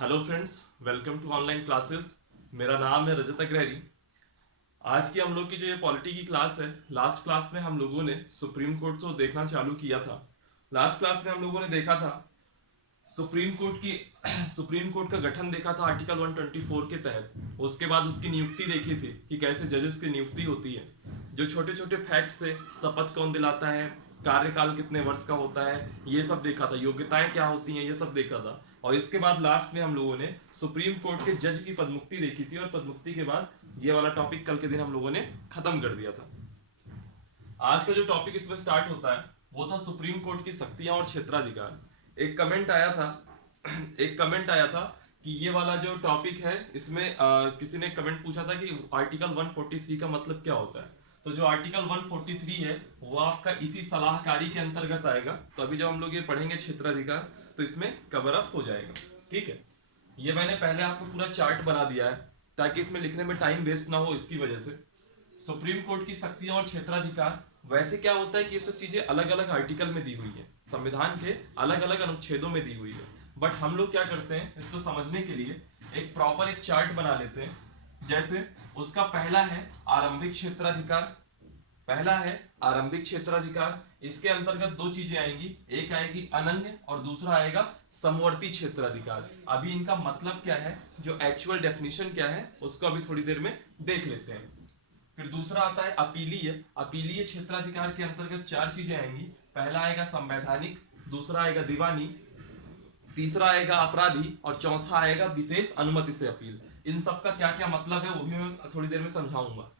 Hello friends, welcome to online classes. मेरा नाम है रजत अग्रहरी। आज की हम लोग की जो ये पॉलिटी की क्लास है, लास्ट क्लास में हम लोगों ने सुप्रीम कोर्ट को देखना चालू किया था। लास्ट क्लास में हम लोगों ने देखा था सुप्रीम कोर्ट की सुप्रीम कोर्ट का गठन देखा था आर्टिकल 124 के तहत। उसके बाद उसकी नियुक्ति देखी थी कि कैसे जजेस की नियुक्ति होती है। जो छोटे छोटे फैक्ट्स थे, शपथ कौन दिलाता है, कार्यकाल कितने वर्ष का होता है, ये सब देखा था। योग्यताएं क्या होती हैं, ये सब देखा था। और इसके बाद लास्ट में हम लोगों ने सुप्रीम कोर्ट के जज की पदमुक्ति देखी थी, और पदमुक्ति के बाद ये वाला टॉपिक कल के दिन हम लोगों ने खत्म कर दिया था। आज का जो टॉपिक इसमें स्टार्ट होता है वो था सुप्रीम कोर्ट की शक्तियां और क्षेत्राधिकार। एक कमेंट आया था कि ये वाला जो टॉपिक है इसमें किसी ने कमेंट पूछा था कि आर्टिकल 143 का मतलब क्या होता है। तो जो आर्टिकल 143 है वो आपका इसी सलाहकारी के अंतर्गत आएगा। तो अभी जब हम लोग ये पढ़ेंगे क्षेत्राधिकार तो इसमें कवर अप हो जाएगा। ठीक है, ये मैंने पहले आपको पूरा चार्ट बना दिया है ताकि इसमें लिखने में टाइम वेस्ट ना हो, इसकी वजह से। सुप्रीम कोर्ट की शक्तियां और क्षेत्राधिकार, वैसे क्या होता है कि ये सब चीजें अलग अलग आर्टिकल में दी हुई है, संविधान के अलग अलग अनुच्छेदों में दी हुई है। बट हम लोग क्या करते हैं, इसको समझने के लिए एक प्रॉपर एक चार्ट बना लेते हैं। जैसे उसका पहला है आरंभिक क्षेत्राधिकार। पहला है आरंभिक क्षेत्राधिकार। इसके अंतर्गत दो चीजें आएंगी, एक आएगी अनन्य और दूसरा आएगा समवर्ती क्षेत्राधिकार। अभी इनका मतलब क्या है, जो एक्चुअल डेफिनेशन क्या है, उसको अभी थोड़ी देर में देख लेते हैं। फिर दूसरा आता है अपीलीय। अपीलीय क्षेत्राधिकार के अंतर्गत चार चीजें आएंगी। पहला आएगा संवैधानिक, दूसरा आएगा दीवानी, तीसरा आएगा अपराधी और चौथा आएगा विशेष अनुमति से अपील। इन सब का क्या क्या मतलब है वो भी मैं थोड़ी देर में समझाऊंगा।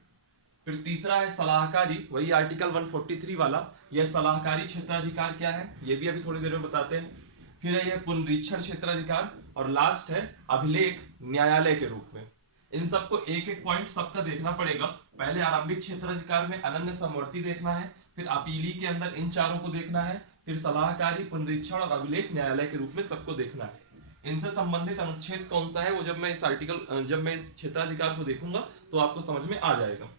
फिर तीसरा है सलाहकारी, वही आर्टिकल 143 वाला। यह सलाहकारी क्षेत्राधिकार क्या है ये भी अभी थोड़ी देर में बताते हैं। फिर है यह पुनरीक्षण क्षेत्राधिकार, और लास्ट है अभिलेख न्यायालय के रूप में। इन सबको एक एक पॉइंट सबका देखना पड़ेगा। पहले आरंभिक क्षेत्राधिकार में अनन्य समवर्ती देखना है, फिर अपीली के अंदर इन चारों को देखना है, फिर सलाहकारी, पुनरीक्षण और अभिलेख न्यायालय के रूप में सबको देखना है। इनसे संबंधित अनुच्छेद कौन सा है वो जब मैं इस क्षेत्राधिकार को देखूंगा तो आपको समझ में आ जाएगा।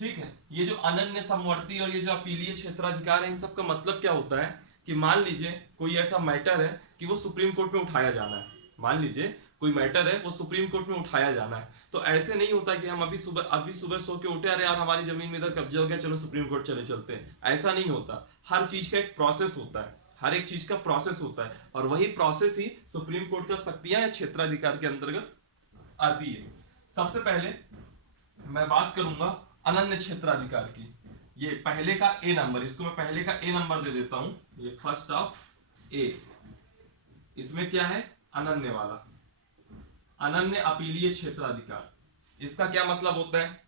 ठीक है, ये जो अनन्य समवर्ती और ये जो अपीलीय क्षेत्राधिकार है, इन सब का मतलब क्या होता है कि मान लीजिए कोई ऐसा मैटर है कि वो सुप्रीम कोर्ट में उठाया जाना है। मान लीजिए कोई मैटर है वो सुप्रीम कोर्ट में उठाया जाना है। तो ऐसे नहीं होता कि हम अभी सुबह सो के उठे, अरे यार हमारी जमीन में इधर कब्जा हो गया, चलो सुप्रीम कोर्ट चले चलते हैं। ऐसा नहीं होता। हर चीज का एक प्रोसेस होता है, हर एक चीज का प्रोसेस होता है, और वही प्रोसेस ही सुप्रीम कोर्ट का शक्तियां या क्षेत्राधिकार के अंतर्गत आती है। सबसे पहले मैं बात करूंगा अनन्य क्षेत्राधिकार की। ये पहले का ए नंबर, इसको मैं पहले का ए नंबर दे देता हूं। ये फर्स्ट ऑफ ए, इसमें क्या है, अनन्य वाला, अनन्य अपीलीय क्षेत्राधिकार। इसका क्या मतलब होता है,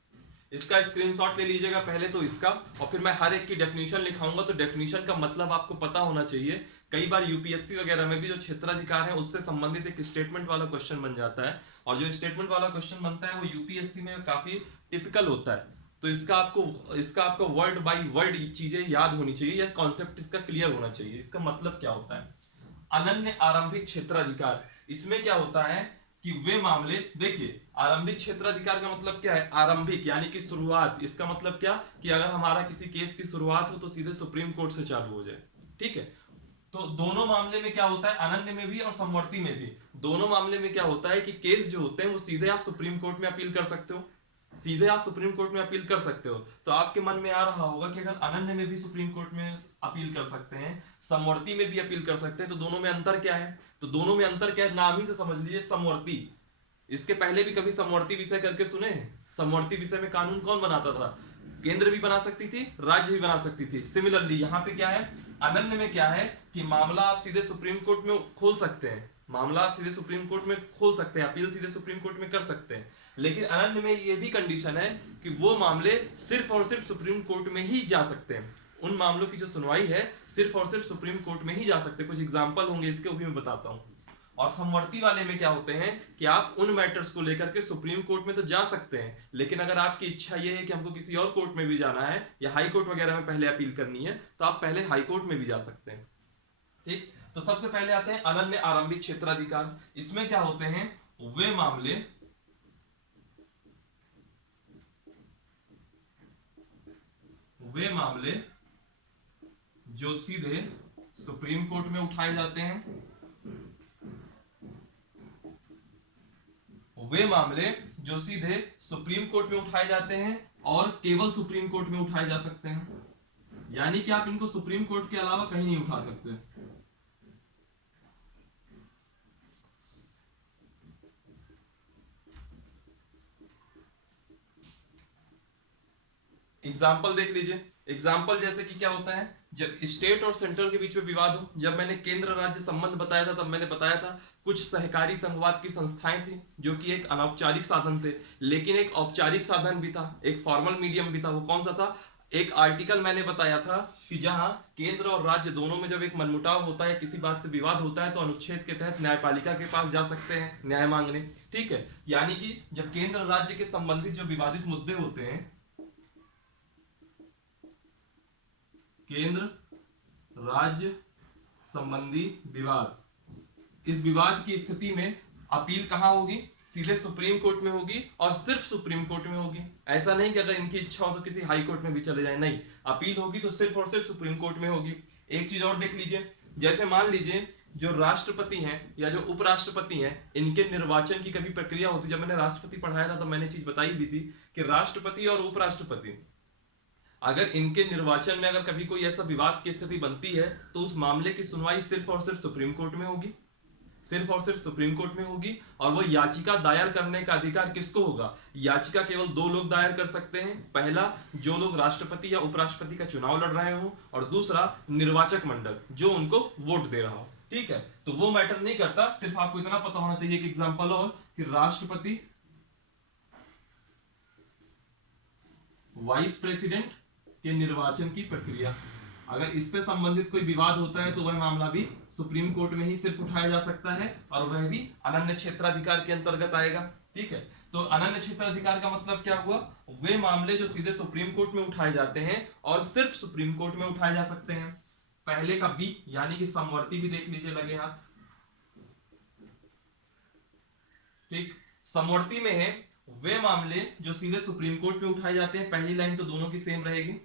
इसका स्क्रीनशॉट ले लीजिएगा पहले तो इसका, और फिर मैं हर एक की डेफिनेशन लिखाऊंगा। तो डेफिनेशन का मतलब आपको पता होना चाहिए। कई बार यूपीएससी वगैरह में भी जो क्षेत्राधिकार है उससे संबंधित एक स्टेटमेंट वाला क्वेश्चन बन जाता है, और जो स्टेटमेंट वाला क्वेश्चन बनता है वो यूपीएससी में काफी टिपिकल होता है। तो इसका आपको वर्ड बाय वर्ड चीजें याद होनी चाहिए, या कॉन्सेप्ट इसका क्लियर होना चाहिए। इसका मतलब क्या होता है अनन्य आरंभिक क्षेत्राधिकार। इसमें क्या होता है कि वे मामले, देखिए आरंभिक क्षेत्राधिकार का मतलब क्या है, आरंभिक यानी कि शुरुआत। इसका मतलब क्या कि अगर हमारा किसी केस की शुरुआत हो तो सीधे सुप्रीम कोर्ट से चालू हो जाए। ठीक है, तो दोनों मामले में क्या होता है, अनन्य में भी और समवर्ती में भी, दोनों मामले में क्या होता है कि केस जो होते हैं वो सीधे आप सुप्रीम कोर्ट में अपील कर सकते हो। सीधे आप सुप्रीम कोर्ट में अपील कर सकते हो। तो आपके मन में आ रहा होगा कि अगर अनन्य में भी सुप्रीम कोर्ट में अपील कर सकते हैं, समवर्ती में भी अपील कर सकते हैं, तो दोनों में अंतर क्या है। तो दोनों में अंतर क्या है, नाम ही से समझ लीजिए, समवर्ती। इसके पहले भी कभी समवर्ती विषय करके सुने हैं? समवर्ती विषय में कानून कौन बनाता था, केंद्र भी बना सकती थी, राज्य भी बना सकती थी। सिमिलरली यहाँ पे क्या है, अनन्य में क्या है कि मामला आप सीधे सुप्रीम कोर्ट में खोल सकते हैं, मामला आप सीधे सुप्रीम कोर्ट में खोल सकते हैं, अपील सीधे सुप्रीम कोर्ट में कर सकते हैं। लेकिन अनन्य में ये भी कंडीशन है कि वो मामले सिर्फ और सिर्फ सुप्रीम कोर्ट में ही जा सकते हैं। उन मामलों की जो सुनवाई है सिर्फ और सिर्फ सुप्रीम कोर्ट में ही जा सकते हैं। कुछ एग्जाम्पल होंगे इसके, वो भी मैं बताता हूँ। और समवर्ती वाले में क्या होते हैं कि आप उन मैटर्स को लेकर के सुप्रीम कोर्ट में तो जा सकते हैं, लेकिन अगर आपकी इच्छा यह है कि हमको किसी और कोर्ट में भी जाना है या हाई कोर्ट वगैरह में पहले अपील करनी है, तो आप पहले हाई कोर्ट में भी जा सकते हैं। ठीक, तो सबसे पहले आते हैं अनन्य आरंभिक क्षेत्राधिकार। इसमें क्या होते हैं, वे मामले जो सीधे सुप्रीम कोर्ट में उठाए जाते हैं, वे मामले जो सीधे सुप्रीम कोर्ट में उठाए जाते हैं और केवल सुप्रीम कोर्ट में उठाए जा सकते हैं, यानी कि आप इनको सुप्रीम कोर्ट के अलावा कहीं नहीं उठा सकते। एग्जाम्पल देख लीजिए। एग्जाम्पल जैसे कि क्या होता है, जब स्टेट और सेंट्रल के बीच में विवाद हो। जब मैंने केंद्र राज्य संबंध बताया था तब मैंने बताया था कुछ सहकारी संघवाद की संस्थाएं थी जो कि एक अनौपचारिक साधन थे, लेकिन एक औपचारिक साधन भी था, एक फॉर्मल मीडियम भी था। वो कौन सा था? एक आर्टिकल मैंने बताया था कि जहां केंद्र और राज्य दोनों में जब एक मनमुटाव होता है, किसी बात पे विवाद होता है, तो अनुच्छेद के तहत न्यायपालिका के पास जा सकते हैं न्याय मांगने। ठीक है, यानी कि जब केंद्र राज्य के संबंधित जो विवादित मुद्दे होते हैं, केंद्र राज्य संबंधी विवाद, इस विवाद की स्थिति में अपील कहां होगी? सीधे सुप्रीम कोर्ट में होगी और सिर्फ सुप्रीम कोर्ट में होगी। ऐसा नहीं कि अगर इनकी इच्छा हो तो किसी हाई कोर्ट में भी चले जाए, नहीं, अपील होगी तो सिर्फ और सिर्फ सुप्रीम कोर्ट में होगी। एक चीज और देख लीजिए, जैसे मान लीजिए जो राष्ट्रपति हैं या जो उपराष्ट्रपति हैं, इनके निर्वाचन की कभी प्रक्रिया होती। जब मैंने राष्ट्रपति पढ़ाया था तो मैंने चीज बताई भी थी कि राष्ट्रपति और उपराष्ट्रपति, अगर इनके निर्वाचन में अगर कभी कोई ऐसा विवाद की स्थिति बनती है तो उस मामले की सुनवाई सिर्फ और सिर्फ सुप्रीम कोर्ट में होगी, सिर्फ और सिर्फ सुप्रीम कोर्ट में होगी। और वो याचिका दायर करने का अधिकार किसको होगा? याचिका केवल दो लोग दायर कर सकते हैं। पहला, जो लोग राष्ट्रपति या उपराष्ट्रपति का चुनाव लड़ रहे हो, और दूसरा निर्वाचक मंडल जो उनको वोट दे रहा हो। ठीक है, तो वो मैटर नहीं करता। सिर्फ आपको इतना पता होना चाहिए कि एग्जाम्पल और कि राष्ट्रपति, वाइस प्रेसिडेंट के निर्वाचन की प्रक्रिया, अगर इससे संबंधित कोई विवाद होता है तो वह मामला भी सुप्रीम कोर्ट में ही सिर्फ उठाया जा सकता है, और वह भी अनन्य क्षेत्राधिकार के अंतर्गत आएगा। ठीक है, तो अनन्य क्षेत्राधिकार का मतलब क्या हुआ? वे मामले जो सीधे सुप्रीम कोर्ट में उठाए जाते हैं और सिर्फ सुप्रीम कोर्ट में उठाए जा सकते हैं। पहले का बी यानी कि समवर्ती भी देख लीजिए, लगे हाथ। ठीक, समवर्ती में है वे मामले जो सीधे सुप्रीम कोर्ट में उठाए जाते हैं। पहली लाइन तो दोनों की सेम रहेगी।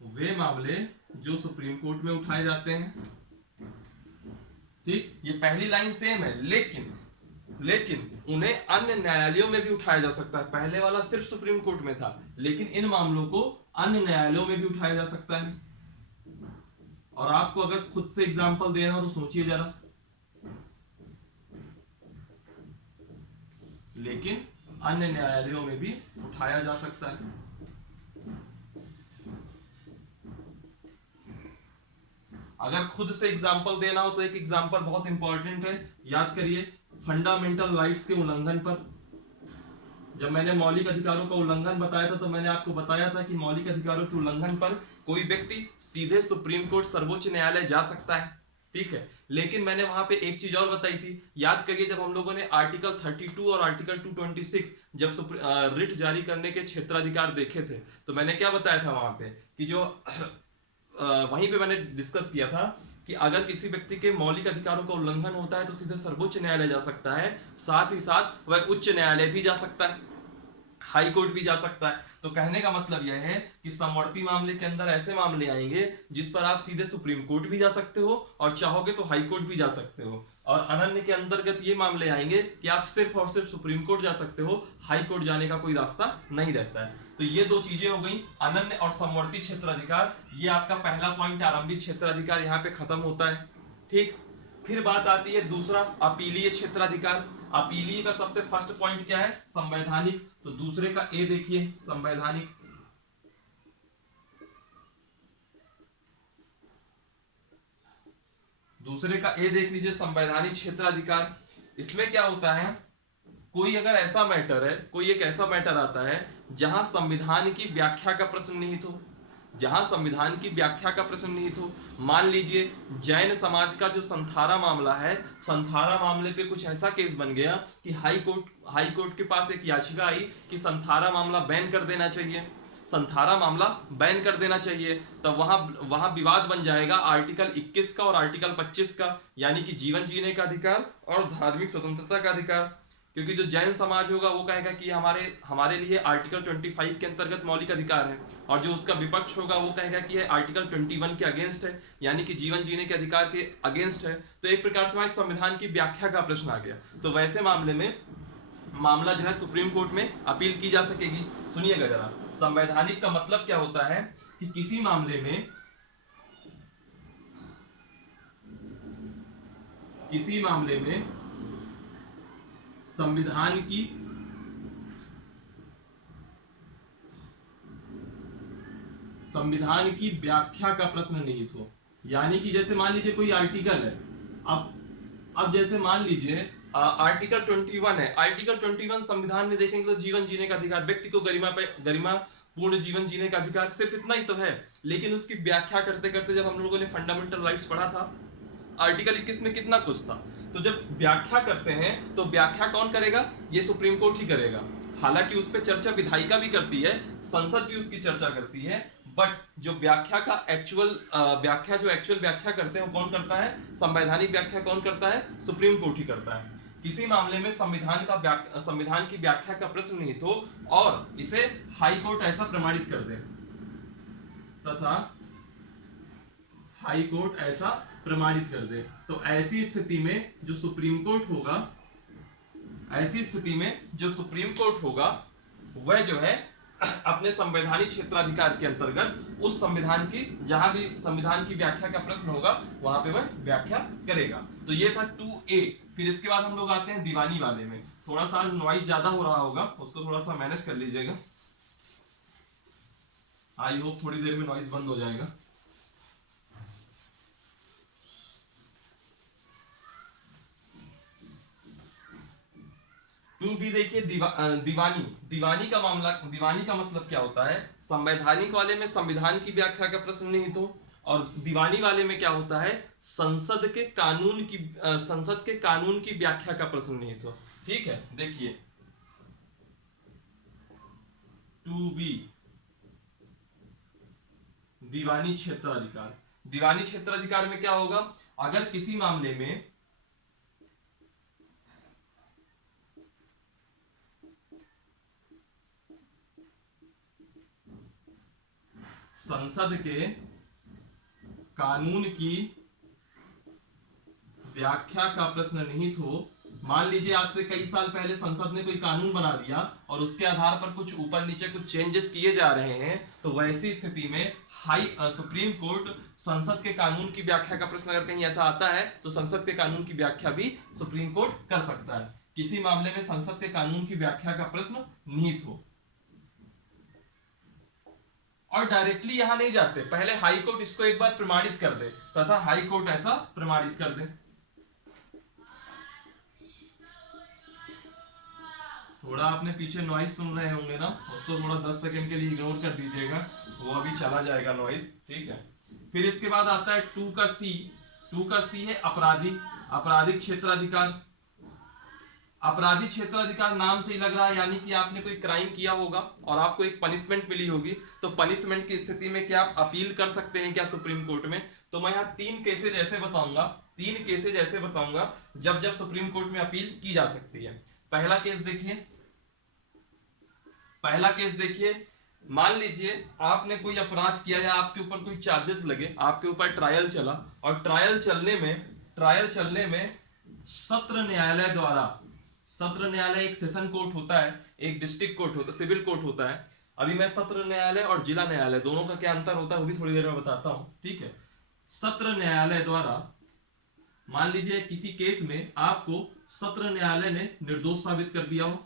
वे मामले जो सुप्रीम कोर्ट में उठाए जाते हैं। ठीक, ये पहली लाइन सेम है, लेकिन उन्हें अन्य न्यायालयों में भी उठाया जा सकता है। पहले वाला सिर्फ सुप्रीम कोर्ट में था, लेकिन इन मामलों को अन्य न्यायालयों में भी उठाया जा सकता है। और आपको अगर खुद से एग्जांपल देना हो तो सोचिए जरा, लेकिन अन्य न्यायालयों में भी उठाया जा सकता है। अगर खुद से एग्जाम्पल देना हो तो एक एग्जाम्पल बहुत इंपॉर्टेंट है, याद करिए, फंडामेंटल राइट्स के उल्लंघन पर। जब मैंने मौलिक अधिकारों का उल्लंघन बताया था तो मैंने आपको बताया था कि मौलिक अधिकारों के उल्लंघन पर कोई व्यक्ति सीधे सुप्रीम कोर्ट, सर्वोच्च न्यायालय जा सकता है। ठीक है, लेकिन मैंने वहां पे एक चीज और बताई थी, याद करिए, जब हम लोगों ने आर्टिकल 32 और आर्टिकल 226 जब रिट जारी करने के क्षेत्राधिकार देखे थे, तो मैंने क्या बताया था वहां पे कि जो वहीं पे मैंने डिस्कस किया था कि अगर किसी व्यक्ति के मौलिक अधिकारों का उल्लंघन होता है तो सीधे सर्वोच्च न्यायालय जा सकता है, साथ ही साथ वह उच्च न्यायालय भी जा सकता है, हाई कोर्ट भी जा सकता है। तो कहने का मतलब यह है कि समवर्ती मामले के अंदर ऐसे मामले आएंगे जिस पर आप सीधे सुप्रीम कोर्ट भी जा सकते हो और चाहोगे तो हाई कोर्ट भी जा सकते हो। और अनन्य के अंतर्गत ये मामले आएंगे कि आप सिर्फ और सिर्फ सुप्रीम कोर्ट जा सकते हो, हाई कोर्ट जाने का कोई रास्ता नहीं रहता है। तो ये दो चीजें हो गई, अनन्य और समवर्ती क्षेत्राधिकार। ये आपका पहला पॉइंट, आरंभिक क्षेत्राधिकार, यहाँ पे खत्म होता है। ठीक, फिर बात आती है दूसरा, अपीलीय क्षेत्राधिकार। अपीलीय का सबसे फर्स्ट पॉइंट क्या है? संवैधानिक। तो दूसरे का ए देखिए, संवैधानिक। दूसरे का ए देख लीजिए, संवैधानिक क्षेत्राधिकार। इसमें क्या होता है, कोई अगर ऐसा मैटर है, कोई एक ऐसा मैटर आता है जहां संविधान की व्याख्या का प्रश्न निहित हो, जहां संविधान की व्याख्या का प्रश्न निहित हो। मान लीजिए जैन समाज का जो संथारा मामला है, संथारा मामले पे कुछ ऐसा केस बन गया कि हाई कोर्ट के पास एक याचिका आई कि संथारा मामला बैन कर देना चाहिए, संथारा मामला बैन कर देना चाहिए। तब वहां विवाद बन जाएगा आर्टिकल 21 का और आर्टिकल 25 का, यानी कि जीवन जीने का अधिकार और धार्मिक स्वतंत्रता का अधिकार। क्योंकि जो जैन समाज होगा वो कहेगा कि हमारे हमारे लिए आर्टिकल 25 के अंतर्गत मौलिक अधिकार है, और जो उसका विपक्ष होगा वो कहेगा कि ये आर्टिकल 21 के अगेंस्ट है, यानी कि जीवन जीने के अधिकार के अगेंस्ट है। तो एक प्रकार से वहां एक संविधान की व्याख्या का प्रश्न आ गया। तो वैसे मामले में मामला जो है सुप्रीम कोर्ट में अपील की जा सकेगी। सुनिएगा जरा, संवैधानिक का मतलब क्या होता है कि किसी मामले में संविधान की व्याख्या का प्रश्न निहित हो। यानी कि जैसे मान लीजिए कोई आर्टिकल है, अब जैसे मान लीजिए आर्टिकल 21 है। आर्टिकल 21 संविधान में देखेंगे तो जीवन जीने का अधिकार, व्यक्ति को गरिमा पूर्ण जीवन जीने का अधिकार, सिर्फ इतना ही तो है। लेकिन उसकी व्याख्या करते करते जब हम लोगों ने फंडामेंटल राइट्स पढ़ा था, आर्टिकल 21 में कितना कुछ था। तो जब व्याख्या करते हैं तो व्याख्या कौन करेगा? ये सुप्रीम कोर्ट ही करेगा। हालांकि उस पर चर्चा विधायिका भी करती है, संसद भी उसकी चर्चा करती है, बट जो व्याख्या का एक्चुअल व्याख्या करते हैं वो कौन करता है? संवैधानिक व्याख्या कौन करता है? सुप्रीम कोर्ट ही करता है। किसी मामले में संविधान की व्याख्या का प्रश्न नहीं तो और इसे हाई कोर्ट ऐसा प्रमाणित कर दे तथा हाई कोर्ट ऐसा प्रमाणित कर दे, तो ऐसी स्थिति में जो सुप्रीम कोर्ट होगा वह जो है अपने संवैधानिक क्षेत्राधिकार के अंतर्गत उस संविधान की, जहां भी संविधान की व्याख्या का प्रश्न होगा वहां पे वह व्याख्या करेगा। तो ये था 2A। फिर इसके बाद हम लोग आते हैं दीवानी वाले में। थोड़ा सा आज नॉइज ज्यादा हो रहा होगा, उसको थोड़ा सा मैनेज कर लीजिएगा। आई होप थोड़ी देर में नॉइज बंद हो जाएगा। टू बी देखिए, दीवानी का मामला। दीवानी का मतलब क्या होता है? संवैधानिक वाले में संविधान की व्याख्या का प्रश्न नहीं तो, और दीवानी वाले में क्या होता है? संसद के कानून की व्याख्या का प्रश्न नहीं तो। ठीक है, देखिए 2B दीवानी क्षेत्राधिकार। दीवानी क्षेत्राधिकार में क्या होगा? अगर किसी मामले में संसद के कानून की व्याख्या का प्रश्न निहित हो, मान लीजिए आज से कई साल पहले संसद ने कोई कानून बना दिया और उसके आधार पर कुछ ऊपर नीचे कुछ चेंजेस किए जा रहे हैं, तो वैसी स्थिति में सुप्रीम कोर्ट संसद के कानून की व्याख्या का प्रश्न अगर कहीं ऐसा आता है तो संसद के कानून की व्याख्या भी सुप्रीम कोर्ट कर सकता है। किसी मामले में संसद के कानून की व्याख्या का प्रश्न निहित हो, और डायरेक्टली यहां नहीं जाते, पहले हाई कोर्ट इसको एक बार प्रमाणित कर दे तथा हाई कोर्ट ऐसा प्रमाणित कर दे। थोड़ा आपने पीछे नॉइज सुन रहे होंगे ना, उसको थोड़ा 10 सेकंड के लिए इग्नोर कर दीजिएगा, वो अभी चला जाएगा नॉइज। ठीक है, फिर इसके बाद आता है 2 का C है आपराधिक क्षेत्राधिकार। आपराधिक क्षेत्राधिकार नाम से ही लग रहा है, यानी कि आपने कोई क्राइम किया होगा और आपको एक पनिशमेंट मिली होगी, तो पनिशमेंट की स्थिति में क्या आप अपील कर सकते हैं क्या सुप्रीम कोर्ट में? तो मैं यहाँ 3 केसेज ऐसे बताऊंगा जब जब सुप्रीम कोर्ट में अपील की जा सकती है। पहला केस देखिए, मान लीजिए आपने कोई अपराध किया या आपके ऊपर कोई चार्जेस लगे, आपके ऊपर ट्रायल चला, और ट्रायल चलने में सत्र न्यायालय एक सेशन कोर्ट होता है, एक डिस्ट्रिक्ट कोर्ट होता है, सिविल कोर्ट होता है। अभी मैं सत्र न्यायालय और जिला न्यायालय दोनों का क्या अंतर होता है वो भी थोड़ी देर में बताता हूं। ठीक है, सत्र न्यायालय द्वारा मान लीजिए किसी केस में आपको सत्र न्यायालय ने निर्दोष साबित कर दिया हो,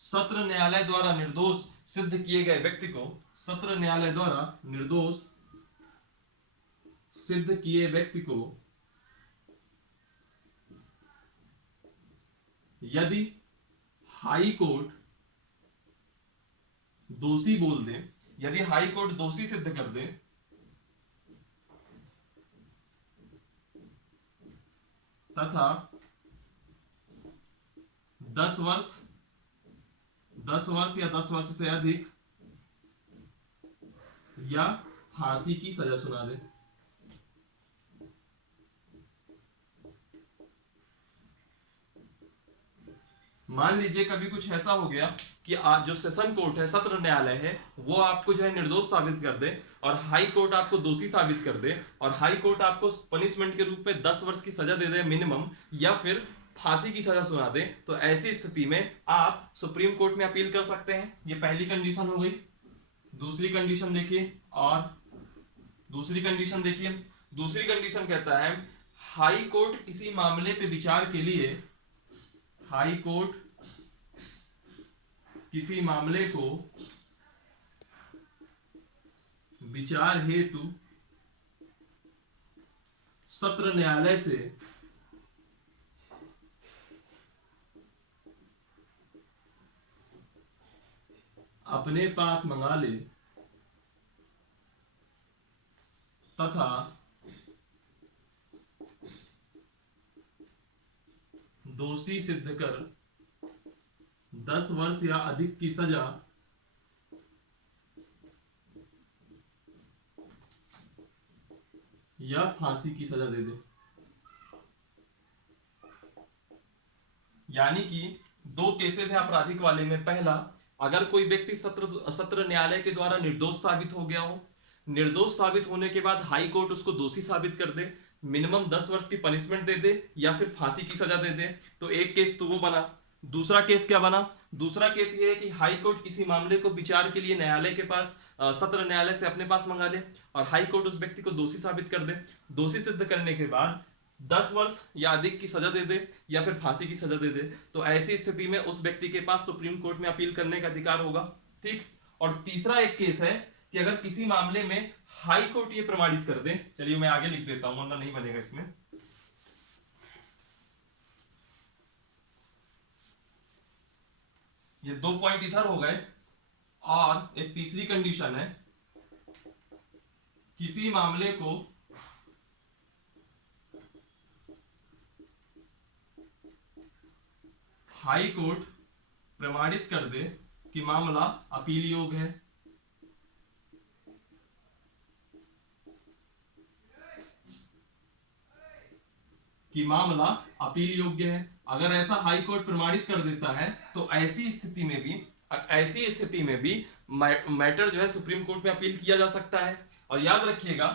सत्र न्यायालय द्वारा निर्दोष सिद्ध किए गए व्यक्ति को, सत्र न्यायालय द्वारा निर्दोष सिद्ध किए व्यक्ति को यदि हाई कोर्ट दोषी बोल दे, यदि हाई कोर्ट दोषी सिद्ध कर दे, तथा 10 वर्ष या 10 वर्ष से अधिक या फांसी की सजा सुना दे, मान लीजिए कभी कुछ ऐसा हो गया कि आज जो सेशन कोर्ट है, सत्र न्यायालय है, वो आपको जो है निर्दोष साबित कर दे और हाई कोर्ट आपको दोषी साबित कर दे और हाई कोर्ट आपको पनिशमेंट के रूप में 10 वर्ष की सजा दे दे मिनिमम, या फिर फांसी की सजा सुना दे, तो ऐसी स्थिति में आप सुप्रीम कोर्ट में अपील कर सकते हैं। ये पहली कंडीशन हो गई। दूसरी कंडीशन देखिए, और दूसरी कंडीशन देखिए, दूसरी कंडीशन कहता है हाई कोर्ट किसी मामले पे विचार के लिए, हाई कोर्ट किसी मामले को विचार हेतु सत्र न्यायालय से अपने पास मंगा ले तथा दोषी सिद्ध कर 10 वर्ष या अधिक की सजा या फांसी की सजा दे दे। यानी कि दो केसेस है आपराधिक वाले में। पहला, अगर कोई व्यक्ति सत्र न्यायालय के द्वारा निर्दोष साबित हो गया हो, निर्दोष साबित होने के बाद हाई कोर्ट उसको दोषी साबित कर दे, मिनिमम 10 वर्ष की पनिशमेंट दे दे या फिर फांसी की सजा दे दे, तो एक केस तो वो बना। दूसरा केस क्या बना? दूसरा केस ये है कि हाई कोर्ट किसी मामले को विचार के लिए न्यायालय के पास, सत्र न्यायालय से अपने पास मंगा ले और हाई कोर्ट उस व्यक्ति को दोषी साबित कर दे। दोषी सिद्ध करने के बाद 10 वर्ष या अधिक की सजा दे दे या फिर फांसी की सजा दे दे, तो ऐसी स्थिति में उस व्यक्ति के पास सुप्रीम कोर्ट में अपील करने का अधिकार होगा। ठीक। और तीसरा एक केस है कि अगर किसी मामले में हाई कोर्ट ये प्रमाणित कर दे, चलिए मैं आगे लिख देता हूं वरना नहीं बनेगा इसमें। ये 2 पॉइंट इधर हो गए। और एक तीसरी कंडीशन है, किसी मामले को हाई कोर्ट प्रमाणित कर दे कि मामला अपील योग्य है। कि मामला अपील योग्य है। अगर ऐसा हाई कोर्ट प्रमाणित कर देता है तो ऐसी स्थिति में भी मैटर जो है सुप्रीम कोर्ट में अपील किया जा सकता है। और याद रखिएगा,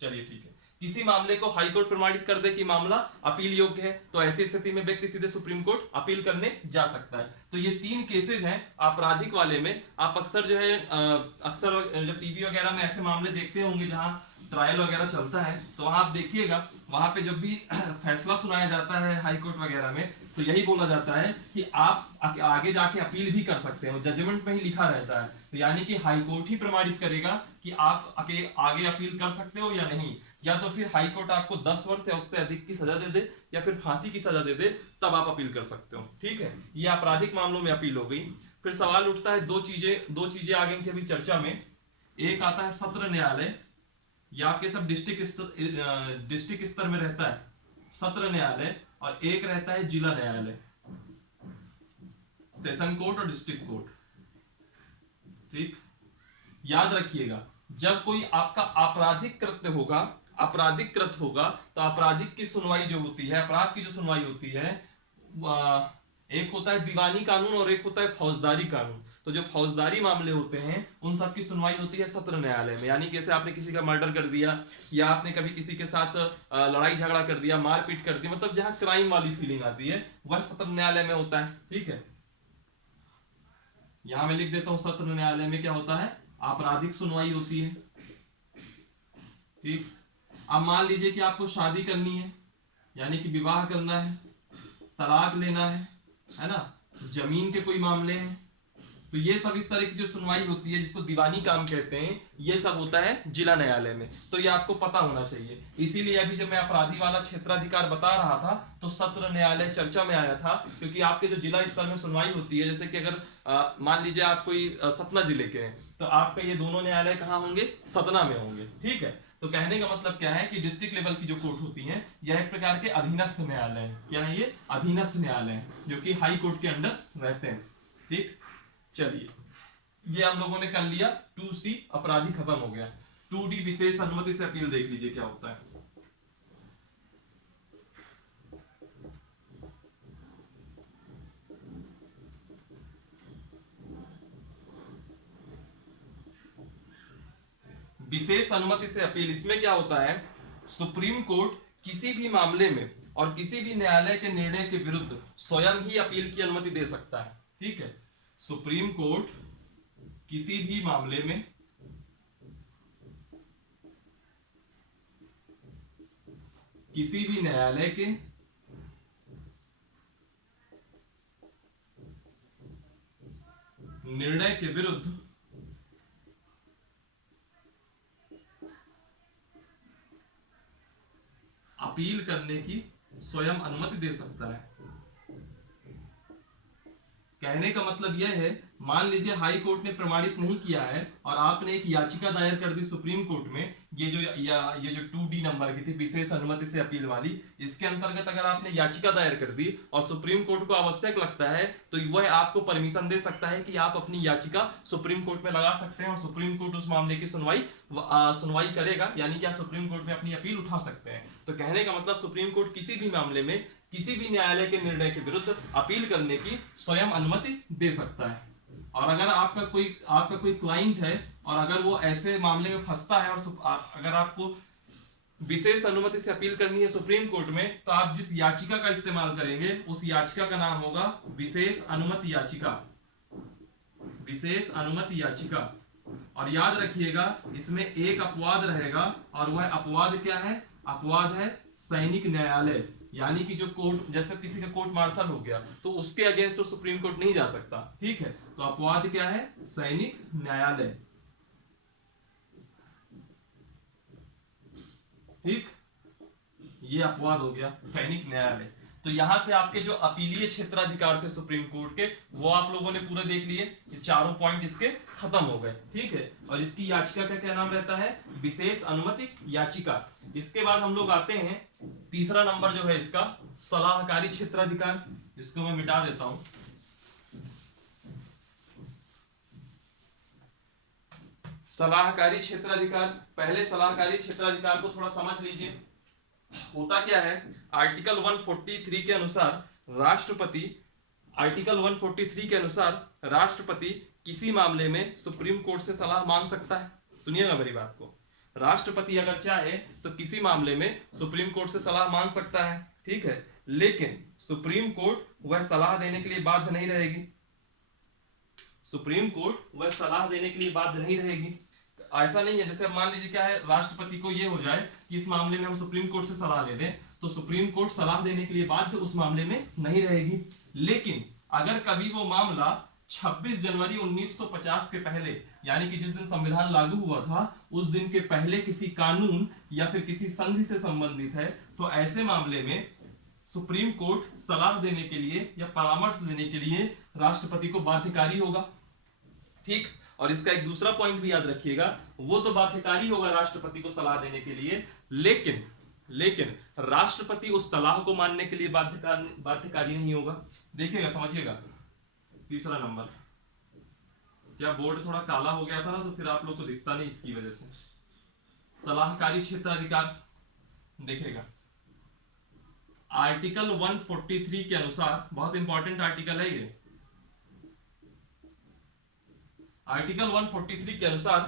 चलिए ठीक है, किसी मामले को हाई कोर्ट प्रमाणित कर दे कि मामला अपील योग्य है, तो ऐसी स्थिति में व्यक्ति सीधे सुप्रीम कोर्ट अपील करने जा सकता है। तो ये 3 केसेस हैं आपराधिक वाले में। आप अक्सर जो है अक्सर जब टीवी वगैरह में ऐसे मामले देखते होंगे जहां ट्रायल वगैरह चलता है, तो आप देखिएगा वहां पे जब भी फैसला सुनाया जाता है हाई कोर्ट वगैरह में, तो यही बोला जाता है कि आप आगे जाके अपील भी कर सकते हैं। जजमेंट में ही लिखा रहता है। तो यानी कि हाई कोर्ट ही प्रमाणित करेगा कि आप आगे अपील कर सकते हो या नहीं, या तो फिर हाई कोर्ट आपको 10 वर्ष या उससे अधिक की सजा दे दे या फिर फांसी की सजा दे दे, तब आप अपील कर सकते हो। ठीक है, ये आपराधिक मामलों में अपील हो गई। फिर सवाल उठता है, दो चीजें आ गई थी अभी चर्चा में। एक आता है सत्र न्यायालय, या आपके सब डिस्ट्रिक्ट स्तर में रहता है सत्र न्यायालय, और एक रहता है जिला न्यायालय, सेशन कोर्ट और डिस्ट्रिक्ट कोर्ट। ठीक, याद रखिएगा, जब कोई आपका आपराधिक कृत्य होगा, तो आपराधिक की सुनवाई जो होती है, अपराध की जो सुनवाई होती है, एक होता है दीवानी कानून और एक होता है फौजदारी कानून। तो जो फौजदारी मामले होते हैं उन सब की सुनवाई होती है सत्र न्यायालय में। यानी जैसे आपने किसी का मर्डर कर दिया, या आपने कभी किसी के साथ लड़ाई झगड़ा कर दिया, मारपीट कर दी, मतलब जहां क्राइम वाली फीलिंग आती है, वह सत्र न्यायालय में होता है। ठीक है, यहां मैं लिख देता हूं, सत्र न्यायालय में क्या होता है? आपराधिक सुनवाई होती है। ठीक, अब मान लीजिए कि आपको शादी करनी है, यानी कि विवाह करना है, तलाक लेना है ना, जमीन के कोई मामले हैं, तो ये सब इस तरह की जो सुनवाई होती है जिसको दीवानी काम कहते हैं, ये सब होता है जिला न्यायालय में। तो ये आपको पता होना चाहिए। इसीलिए अभी जब मैं अपराधी वाला क्षेत्राधिकार बता रहा था तो सत्र न्यायालय चर्चा में आया था, क्योंकि आपके जो जिला स्तर में सुनवाई होती है, जैसे कि अगर मान लीजिए आप कोई सतना जिले के हैं, तो आपका ये दोनों न्यायालय कहाँ होंगे? सतना में होंगे। ठीक है, तो कहने का मतलब क्या है कि डिस्ट्रिक्ट लेवल की जो कोर्ट होती है, यह एक प्रकार के अधीनस्थ न्यायालय है। क्या है ये? अधीनस्थ न्यायालय है, जो कि हाई कोर्ट के अंडर रहते हैं। ठीक, चलिए ये हम लोगों ने कर लिया। 2C अपराधी खत्म हो गया। 2D विशेष अनुमति से अपील देख लीजिए क्या होता है। विशेष अनुमति से अपील, इसमें क्या होता है, सुप्रीम कोर्ट किसी भी मामले में और किसी भी न्यायालय के निर्णय के विरुद्ध स्वयं ही अपील की अनुमति दे सकता है। ठीक है, सुप्रीम कोर्ट किसी भी मामले में किसी भी न्यायालय के निर्णय के विरुद्ध अपील करने की स्वयं अनुमति दे सकता है। कहने का मतलब यह है, मान लीजिए हाई कोर्ट ने प्रमाणित नहीं किया है और आपने एक याचिका दायर कर दी सुप्रीम कोर्ट में, ये जो 2D नंबर की थी विशेष अनुमति से अपील वाली, इसके अंतर्गत अगर आपने याचिका दायर कर दी और सुप्रीम कोर्ट को आवश्यक लगता है तो वह आपको परमिशन दे सकता है कि आप अपनी याचिका सुप्रीम कोर्ट में लगा सकते हैं और सुप्रीम कोर्ट उस मामले की सुनवाई करेगा, यानी कि आप सुप्रीम कोर्ट में अपनी अपील उठा सकते हैं। तो कहने का मतलब सुप्रीम कोर्ट किसी भी मामले में किसी भी न्यायालय के निर्णय के विरुद्ध अपील करने की स्वयं अनुमति दे सकता है। और अगर आपका कोई क्लाइंट है और अगर वो ऐसे मामले में फंसता है और अगर आपको विशेष अनुमति से अपील करनी है सुप्रीम कोर्ट में, तो आप जिस याचिका का इस्तेमाल करेंगे उस याचिका का नाम होगा विशेष अनुमति याचिका, विशेष अनुमति याचिका। और याद रखिएगा इसमें एक अपवाद रहेगा और वह अपवाद क्या है, अपवाद है सैनिक न्यायालय, यानी कि जो कोर्ट, जैसे किसी का कोर्ट मार्शल हो गया तो उसके अगेंस्ट तो सुप्रीम कोर्ट नहीं जा सकता। ठीक है, तो अपवाद क्या है, सैनिक न्यायालय। ठीक, ये अपवाद हो गया सैनिक न्यायालय। तो यहां से आपके जो अपीलीय क्षेत्राधिकार थे सुप्रीम कोर्ट के, वो आप लोगों ने पूरा देख लिए, ये चारों पॉइंट इसके खत्म हो गए। ठीक है, और इसकी याचिका का क्या नाम रहता है, विशेष अनुमति याचिका। इसके बाद हम लोग आते हैं, तीसरा नंबर जो है इसका सलाहकारी क्षेत्राधिकार, इसको मैं मिटा देता हूं। सलाहकारी क्षेत्राधिकार, पहले सलाहकारी क्षेत्राधिकार को थोड़ा समझ लीजिए। होता क्या है, आर्टिकल 143 के अनुसार राष्ट्रपति किसी मामले में सुप्रीम कोर्ट से सलाह मांग सकता है। सुनिएगा मेरी बात को, राष्ट्रपति अगर चाहे तो किसी मामले में सुप्रीम कोर्ट से सलाह मांग सकता है। ठीक है, लेकिन सुप्रीम कोर्ट वह सलाह देने के लिए बाध्य नहीं रहेगी, सुप्रीम कोर्ट वह सलाह देने के लिए बाध्य नहीं रहेगी। ऐसा नहीं है, जैसे मान लीजिए क्या है, राष्ट्रपति को यह हो जाए कि इस मामले में हम सुप्रीम कोर्ट से सलाह ले लें, तो सुप्रीम कोर्ट सलाह देने के लिए बाध्य उस मामले में नहीं रहेगी। लेकिन अगर कभी वो मामला 26 जनवरी 1950 के पहले, यानी कि जिस दिन संविधान लागू हुआ था उस दिन के पहले किसी कानून या फिर किसी संधि से संबंधित है, तो ऐसे मामले में सुप्रीम कोर्ट सलाह देने के लिए या परामर्श देने के लिए राष्ट्रपति को बाध्यकारी होगा। ठीक, और इसका एक दूसरा पॉइंट भी याद रखिएगा, वो तो बाध्यकारी होगा राष्ट्रपति को सलाह देने के लिए, लेकिन राष्ट्रपति उस सलाह को मानने के लिए बाध्यकारी नहीं होगा। देखिएगा, समझिएगा। तीसरा नंबर, क्या बोर्ड थोड़ा काला हो गया था ना, तो फिर आप लोग को दिखता नहीं इसकी वजह से। सलाहकारी क्षेत्राधिकार देखिएगा, आर्टिकल 143 के अनुसार, बहुत इंपॉर्टेंट आर्टिकल है ये, आर्टिकल 143 के अनुसार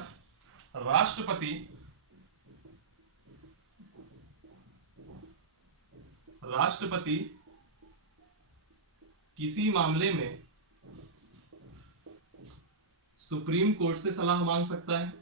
राष्ट्रपति किसी मामले में सुप्रीम कोर्ट से सलाह मांग सकता है।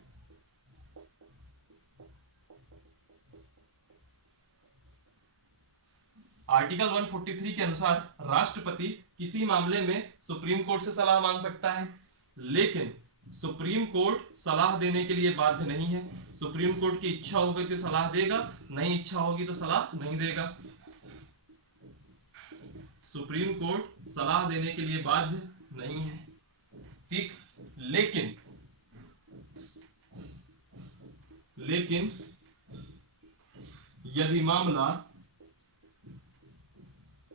आर्टिकल 143 के अनुसार राष्ट्रपति किसी मामले में सुप्रीम कोर्ट से सलाह मांग सकता है, लेकिन सुप्रीम कोर्ट सलाह देने के लिए बाध्य नहीं है। सुप्रीम कोर्ट की इच्छा होगी तो सलाह देगा, नहीं इच्छा होगी तो सलाह नहीं देगा। सुप्रीम कोर्ट सलाह देने के लिए बाध्य नहीं है। ठीक, लेकिन यदि मामला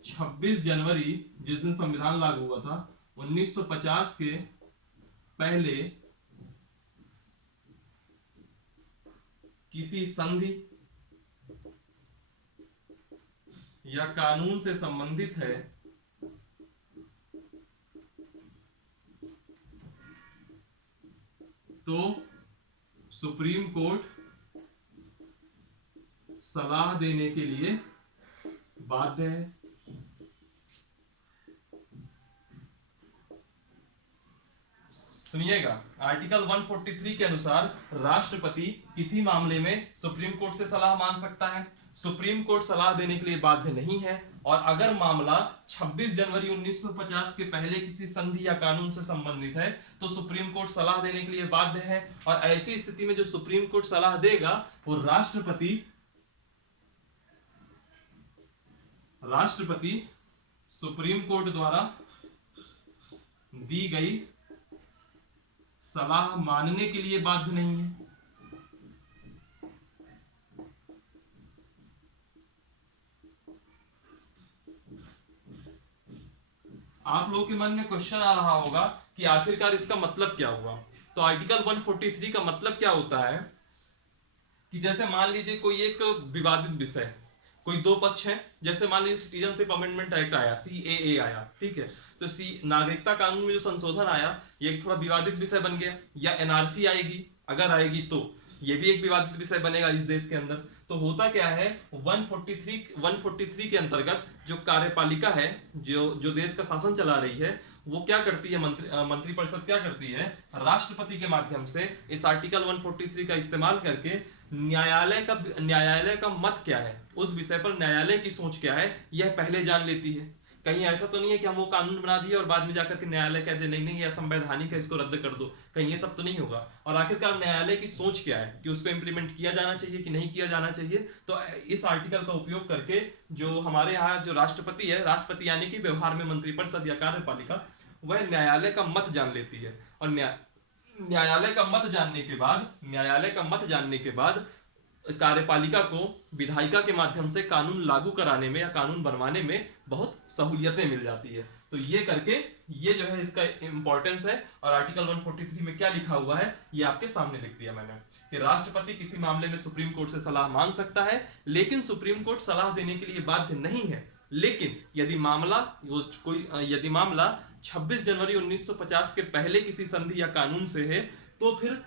26 जनवरी, जिस दिन संविधान लागू हुआ था, 1950 के पहले किसी संधि या कानून से संबंधित है, तो सुप्रीम कोर्ट सलाह देने के लिए बाध्य है। सुनिएगा, आर्टिकल 143 के अनुसार राष्ट्रपति किसी मामले में सुप्रीम कोर्ट से सलाह मांग सकता है। सुप्रीम कोर्ट सलाह देने के लिए बाध्य नहीं है, और अगर मामला 26 जनवरी 1950 के पहले किसी संधि या कानून से संबंधित है तो सुप्रीम कोर्ट सलाह देने के लिए बाध्य है। और ऐसी स्थिति में जो सुप्रीम कोर्ट सलाह देगा वो राष्ट्रपति सुप्रीम कोर्ट द्वारा दी गई सलाह मानने के लिए बाध्य नहीं है। आप लोगों के मन में क्वेश्चन आ रहा होगा कि आखिरकार इसका मतलब क्या हुआ। तो आर्टिकल 143 का मतलब क्या होता है कि जैसे मान लीजिए कोई एक विवादित विषय, कोई दो पक्ष है, जैसे मान लीजिए सिटीजनशिप अमेंडमेंट एक्ट आया, सीएए आया, ठीक है, तो नागरिकता कानून में जो संशोधन आया ये एक थोड़ा विवादित विषय बन गया, या एनआरसी आएगी, अगर आएगी तो ये भी एक विवादित विषय बनेगा इस देश के अंदर। तो होता क्या है, 143 के अंतर्गत जो कार्यपालिका है, जो देश का शासन चला रही है, वो क्या करती है, मंत्रिपरिषद क्या करती है, राष्ट्रपति के माध्यम से इस आर्टिकल 143 का इस्तेमाल करके न्यायालय का मत क्या है, उस विषय पर न्यायालय की सोच क्या है, यह पहले जान लेती है। कहीं ऐसा तो नहीं है कि हम वो कानून बना दिए और बाद में जाकर के न्यायालय कहते नहीं नहीं ये असंवैधानिक है, इसको रद्द कर दो, कहीं ये सब तो नहीं होगा। और आखिरकार न्यायालय की सोच क्या है कि उसको इंप्लीमेंट किया जाना चाहिए कि नहीं किया जाना चाहिए। तो इस आर्टिकल का उपयोग करके जो हमारे यहाँ जो राष्ट्रपति है, राष्ट्रपति यानी कि व्यवहार में मंत्रिपरिषद या कार्यपालिका, वह न्यायालय का मत जान लेती है। और न्यायालय का मत जानने के बाद कार्यपालिका को विधायिका के माध्यम से कानून लागू कराने में या कानून बनवाने में बहुत सहूलियतें मिल जाती है। तो ये करके ये जो है इसका इंपॉर्टेंस है। और आर्टिकल 143 में क्या लिखा हुआ है ये आपके सामने लिख दिया मैंने, कि राष्ट्रपति किसी मामले में सुप्रीम कोर्ट से सलाह मांग सकता है, लेकिन सुप्रीम कोर्ट सलाह देने के लिए बाध्य नहीं है। लेकिन यदि मामला 26 जनवरी 1950 के पहले किसी संधि या कानून से है तो फिर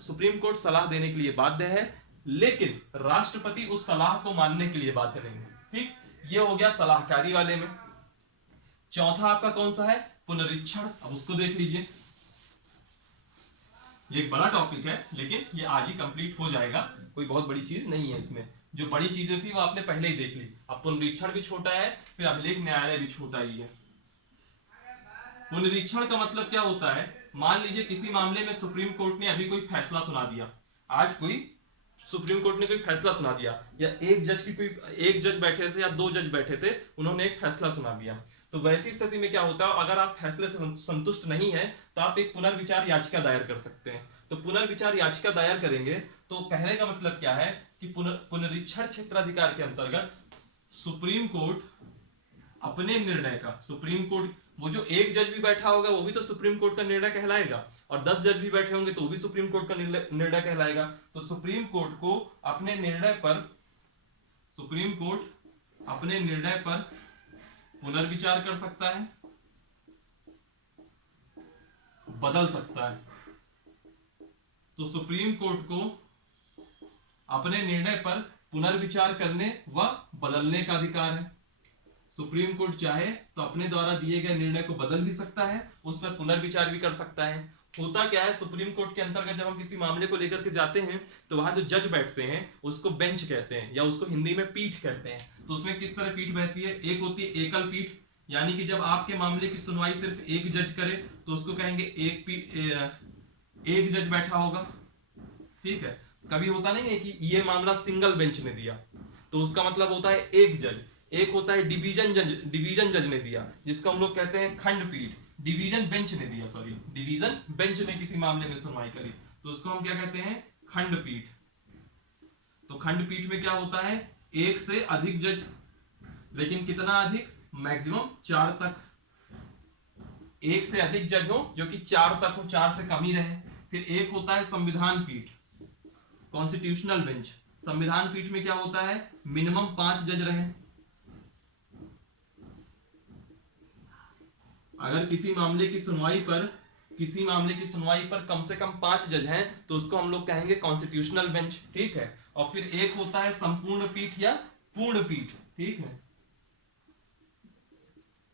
सुप्रीम कोर्ट सलाह देने के लिए बाध्य है, लेकिन राष्ट्रपति उस सलाह को मानने के लिए बाध्य नहीं है। ठीक, ये हो गया सलाहकारी वाले में। चौथा आपका कौन सा है, पुनरीक्षण। अब उसको देख लीजिए, ये एक बड़ा टॉपिक है लेकिन ये आज ही कंप्लीट हो जाएगा, कोई बहुत बड़ी चीज नहीं है इसमें। जो बड़ी चीजें थी वो आपने पहले ही देख ली। अब पुनरीक्षण भी छोटा है, फिर अभिलेख न्यायालय भी छोटा ही है। पुनरीक्षण का मतलब क्या होता है, मान लीजिए किसी मामले में सुप्रीम कोर्ट ने अभी कोई फैसला सुना दिया, आज कोई सुप्रीम कोर्ट ने कोई फैसला सुना दिया, या एक जज बैठे थे या दो जज बैठे थे, उन्होंने एक फैसला सुना दिया। तो वैसी स्थिति में क्या होता है, अगर आप फैसले से संतुष्ट नहीं है तो आप एक पुनर्विचार याचिका दायर कर सकते हैं। तो पुनर्विचार याचिका दायर करेंगे तो कहने का मतलब क्या है कि पुनरीक्षण क्षेत्राधिकार के अंतर्गत सुप्रीम कोर्ट अपने निर्णय का, सुप्रीम कोर्ट वो जो एक जज भी बैठा होगा वो भी तो सुप्रीम कोर्ट का निर्णय कहलाएगा, और 10 जज भी बैठे होंगे तो वो भी सुप्रीम कोर्ट का निर्णय कहलाएगा। तो सुप्रीम कोर्ट अपने निर्णय पर पुनर्विचार कर सकता है, बदल सकता है। तो सुप्रीम कोर्ट को अपने निर्णय पर पुनर्विचार करने व बदलने का अधिकार है। सुप्रीम कोर्ट चाहे तो अपने द्वारा दिए गए निर्णय को बदल भी सकता है, उस पर पुनर्विचार भी कर सकता है। होता क्या है, सुप्रीम कोर्ट के अंतर्गत जब हम किसी मामले को लेकर के जाते हैं तो वहां जो जज बैठते हैं उसको बेंच कहते हैं, या उसको हिंदी में पीठ कहते हैं। तो उसमें किस तरह पीठ बैठती है, एक होती है एकल पीठ, यानी कि जब आपके मामले की सुनवाई सिर्फ एक जज करे तो उसको कहेंगे एक जज बैठा होगा। ठीक है, कभी होता नहीं है कि ये मामला सिंगल बेंच ने दिया तो उसका मतलब होता है एक जज। एक होता है डिवीजन जज ने दिया, जिसको हम लोग कहते हैं खंडपीठ। डिवीजन बेंच ने दिया, सॉरी, डिवीजन बेंच ने किसी मामले में सुनवाई करी तो उसको हम क्या कहते हैं, खंडपीठ। तो खंडपीठ में क्या होता है, एक से अधिक जज, लेकिन कितना अधिक, मैक्सिमम 4 तक। एक से अधिक जज हो जो कि 4 तक हो, 4 से कम ही रहे। फिर एक होता है संविधान पीठ, कॉन्स्टिट्यूशनल बेंच। संविधान पीठ में क्या होता है, मिनिमम 5 जज रहे। अगर किसी मामले की सुनवाई पर किसी मामले की सुनवाई पर कम से कम 5 जज हैं तो उसको हम लोग कहेंगे कॉन्स्टिट्यूशनल बेंच, ठीक है। और फिर एक होता है संपूर्ण पीठ या पूर्ण पीठ, ठीक है,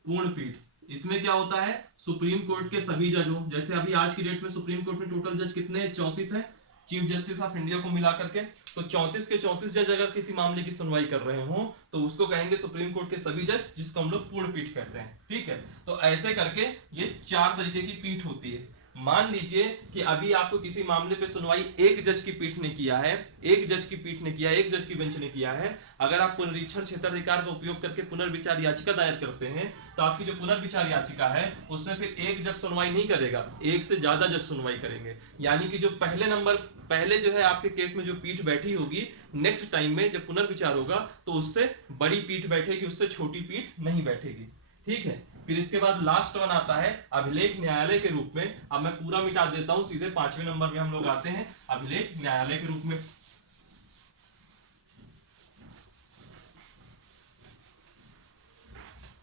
पूर्ण पीठ। इसमें क्या होता है, सुप्रीम कोर्ट के सभी जजों, जैसे अभी आज की डेट में सुप्रीम कोर्ट में टोटल जज कितने हैं, 34 है, चीफ जस्टिस ऑफ इंडिया को मिला करके। तो 34 के 34 जज अगर किसी मामले की सुनवाई कर रहे हो तो उसको कहेंगे सुप्रीम कोर्ट के सभी जज, जिसको हम लोग पूर्ण पीठ कहते हैं, ठीक है। तो ऐसे करके ये 4 तरीके की पीठ होती है। मान लीजिए कि अभी आपको किसी मामले पे सुनवाई एक जज की पीठ ने किया है, एक जज की पीठ ने किया है, एक जज की बेंच ने किया है। अगर आप पुनरीक्षण क्षेत्राधिकार का उपयोग करके पुनर्विचार याचिका दायर करते हैं तो आपकी जो पुनर्विचार याचिका है उसमें फिर एक जज सुनवाई नहीं करेगा, एक से ज्यादा जज सुनवाई करेंगे। यानी कि जो पहले जो है आपके केस में जो पीठ बैठी होगी, नेक्स्ट टाइम में जब पुनर्विचार होगा तो उससे बड़ी पीठ बैठेगी, उससे छोटी पीठ नहीं बैठेगी, ठीक है। फिर इसके बाद लास्ट वन आता है अभिलेख न्यायालय के रूप में। अब मैं पूरा मिटा देता हूं, सीधे 5वें नंबर में हम लोग आते हैं अभिलेख न्यायालय के रूप में।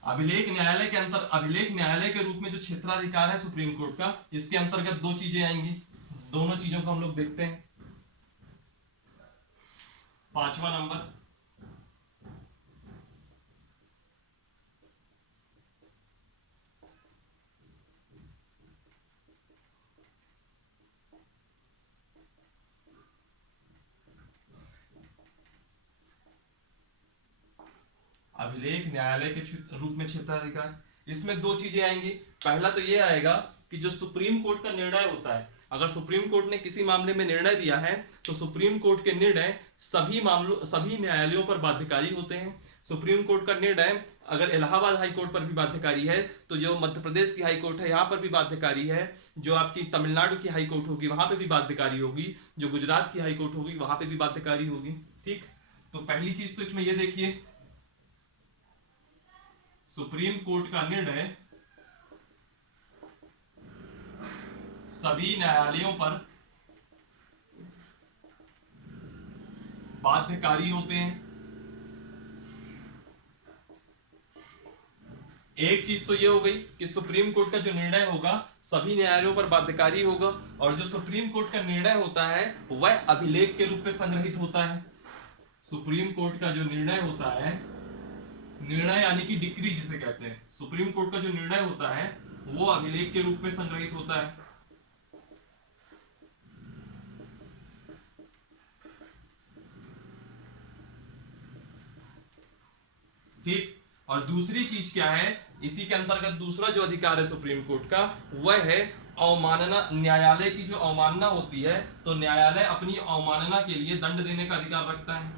अभिलेख न्यायालय के रूप में जो क्षेत्राधिकार है सुप्रीम कोर्ट का, इसके अंतर्गत 2 चीजें आएंगी, दोनों चीजों को हम लोग देखते हैं। 5वां नंबर, अभिलेख न्यायालय के रूप में क्षेत्राधिकार। इसमें 2 चीजें आएंगी। पहला तो ये आएगा कि जो सुप्रीम कोर्ट का निर्णय होता है, अगर सुप्रीम कोर्ट ने किसी मामले में निर्णय दिया है तो सुप्रीम कोर्ट के निर्णय सभी न्यायालयों पर बाध्यकारी होते हैं। सुप्रीम कोर्ट का निर्णय अगर इलाहाबाद हाई कोर्ट पर भी बाध्यकारी है तो जो मध्य प्रदेश की हाई कोर्ट है यहाँ पर भी बाध्यकारी है, जो आपकी तमिलनाडु की हाई कोर्ट होगी वहां पे भी बाध्यकारी होगी, जो गुजरात की हाई कोर्ट होगी वहां पे भी बाध्यकारी होगी, ठीक। तो पहली चीज तो इसमें ये देखिए, सुप्रीम कोर्ट का निर्णय सभी न्यायालयों पर बाध्यकारी होते हैं। एक चीज तो ये हो गई कि सुप्रीम कोर्ट का जो निर्णय होगा सभी न्यायालयों पर बाध्यकारी होगा, और जो सुप्रीम कोर्ट का निर्णय होता है वह अभिलेख के रूप में संग्रहित होता है। सुप्रीम कोर्ट का जो निर्णय होता है, निर्णय यानी कि डिक्री जिसे कहते हैं, सुप्रीम कोर्ट का जो निर्णय होता है वो अभिलेख के रूप में संग्रहित होता है, ठीक। और दूसरी चीज क्या है, इसी के अंतर्गत दूसरा जो अधिकार है सुप्रीम कोर्ट का वह है अवमानना। न्यायालय की जो अवमानना होती है तो न्यायालय अपनी अवमानना के लिए दंड देने का अधिकार रखता है।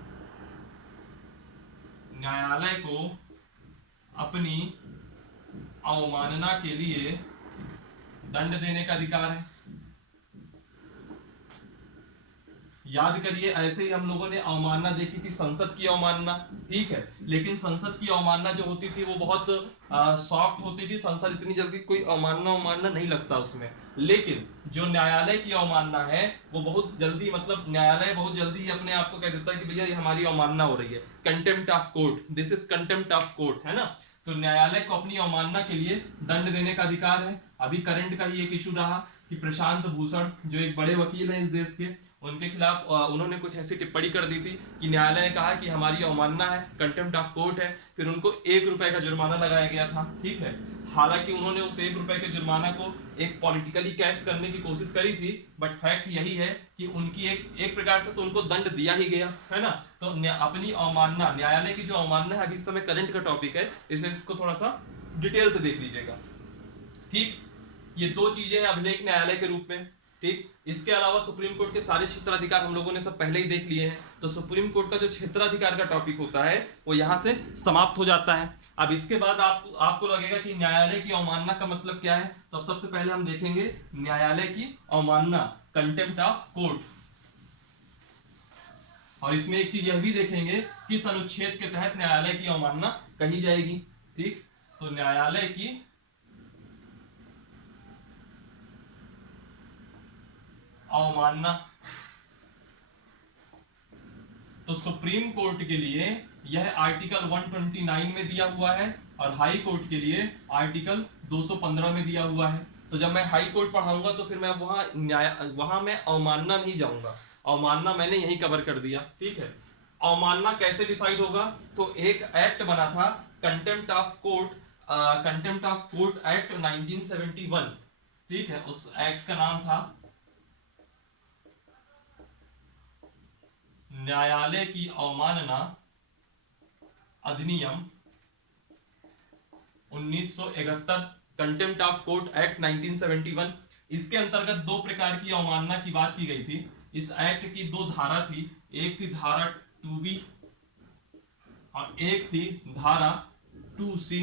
न्यायालय को अपनी अवमानना के लिए दंड देने का अधिकार है। याद करिए, ऐसे ही हम लोगों ने अवमानना देखी थी, संसद की अवमानना, ठीक है। लेकिन संसद की अवमानना जो होती थी वो बहुत सॉफ्ट होती थी, संसद इतनी जल्दी कोई अवमानना नहीं लगता उसमें। लेकिन जो न्यायालय की अवमानना है वो बहुत जल्दी, मतलब न्यायालय बहुत जल्दी अपने आप को कह देता है कि भैया ये हमारी अवमानना हो रही है, contempt of court, this is contempt of court, है ना। तो न्यायालय को अपनी अवमानना के लिए दंड देने का अधिकार है। अभी करंट का ही एक इशू रहा कि प्रशांत भूषण जो एक बड़े वकील हैं इस देश के, उनके खिलाफ उन्होंने कुछ ऐसी टिप्पणी कर दी थी कि न्यायालय ने कहा कि हमारी अवमानना है, कंटेम्प्ट ऑफ कोर्ट है, फिर उनको 1 रुपए का जुर्माना लगाया गया था, ठीक है। हालांकि उन्होंने उस 1 रुपए के जुर्माना को एक पॉलिटिकली कैश करने की कोशिश करी थी, बट फैक्ट यही है कि उनकी एक प्रकार से तो उनको दंड दिया ही गया, है ना। तो अपनी अवमानना, न्यायालय की जो अवमानना है, अभी इस समय करंट का टॉपिक है, इसलिए इसको थोड़ा सा डिटेल से देख लीजिएगा, ठीक। ये 2 चीजें हैं अभिलेख न्यायालय के रूप में, ठीक। इसके अलावा सुप्रीम कोर्ट के सारे क्षेत्राधिकार हम लोगों ने सब पहले ही देख लिए हैं, तो सुप्रीम कोर्ट का जो क्षेत्राधिकार का टॉपिक होता है वो यहां से समाप्त हो जाता है। अब इसके बाद आपको लगेगा कि न्यायालय की अवमानना का मतलब क्या है, तो अब सबसे पहले हम देखेंगे न्यायालय की अवमानना, कंटेम्प्ट ऑफ कोर्ट। और इसमें एक चीज यह भी देखेंगे किस अनुच्छेद के तहत न्यायालय की अवमानना कही जाएगी, ठीक। तो न्यायालय की अवमानना, तो सुप्रीम कोर्ट के लिए यह आर्टिकल 129 में दिया हुआ है और हाई कोर्ट के लिए आर्टिकल 215 में दिया हुआ है, तो जब मैं हाई कोर्ट पढ़ाऊंगा तो फिर मैं वहां मैं अवमानना नहीं जाऊंगा। अवमानना मैंने यही कवर कर दिया, ठीक है। अवमानना कैसे डिसाइड होगा? तो एक एक्ट बना था, contempt of court, contempt of court act 1971, ठीक है। उस एक्ट का नाम था न्यायालय की अवमानना अधिनियम 1971, कंटेम्प्ट ऑफ कोर्ट एक्ट 1971। इसके अंतर्गत दो प्रकार की अवमानना की बात की गई थी। इस एक्ट की दो धारा थी, एक थी धारा 2B और एक थी धारा 2C,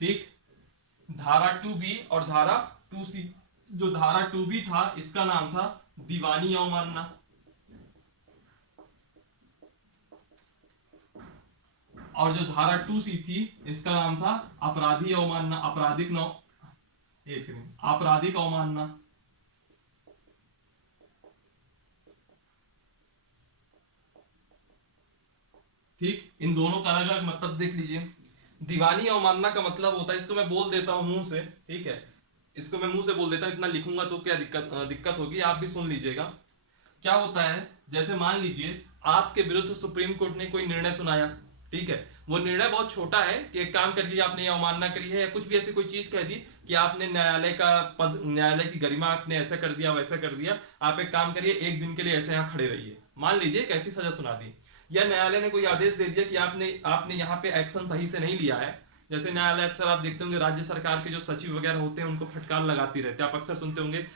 ठीक। धारा 2B और धारा 2C। जो धारा 2B था इसका नाम था दीवानी अवमानना, और जो धारा 2C थी इसका नाम था अपराधी अवमानना, आपराधिक अवमानना। ठीक, इन दोनों का अलग अलग मतलब देख लीजिए। दीवानी अवमानना का मतलब होता है, इसको मैं बोल देता हूं मुंह से, ठीक है। इसको मैं मुंह से बोल देता हूं, इतना लिखूंगा तो क्या दिक्कत होगी, आप भी सुन लीजिएगा। क्या होता है, जैसे मान लीजिए आपके विरुद्ध सुप्रीम कोर्ट ने कोई निर्णय सुनाया, ठीक है। वो निर्णय बहुत छोटा है कि एक काम कर लिया आपने, ये अवमानना करी है, या कुछ भी ऐसी कोई चीज कह दी कि आपने न्यायालय का पद, न्यायालय की गरिमा आपने ऐसा कर दिया वैसा कर दिया, आप एक काम करिए, एक दिन के लिए ऐसे यहाँ खड़े रहिए। मान लीजिए कैसी सजा सुना दी, या न्यायालय ने कोई आदेश दे दिया कि आपने आपने यहाँ पे एक्शन सही से नहीं लिया है। जैसे न्यायालय अक्सर आप देखते होंगे राज्य सरकार के जो सचिव वगैरह होते हैं उनको फटकार लगाती रहते हैं, आप अक्सर सुनते होंगे।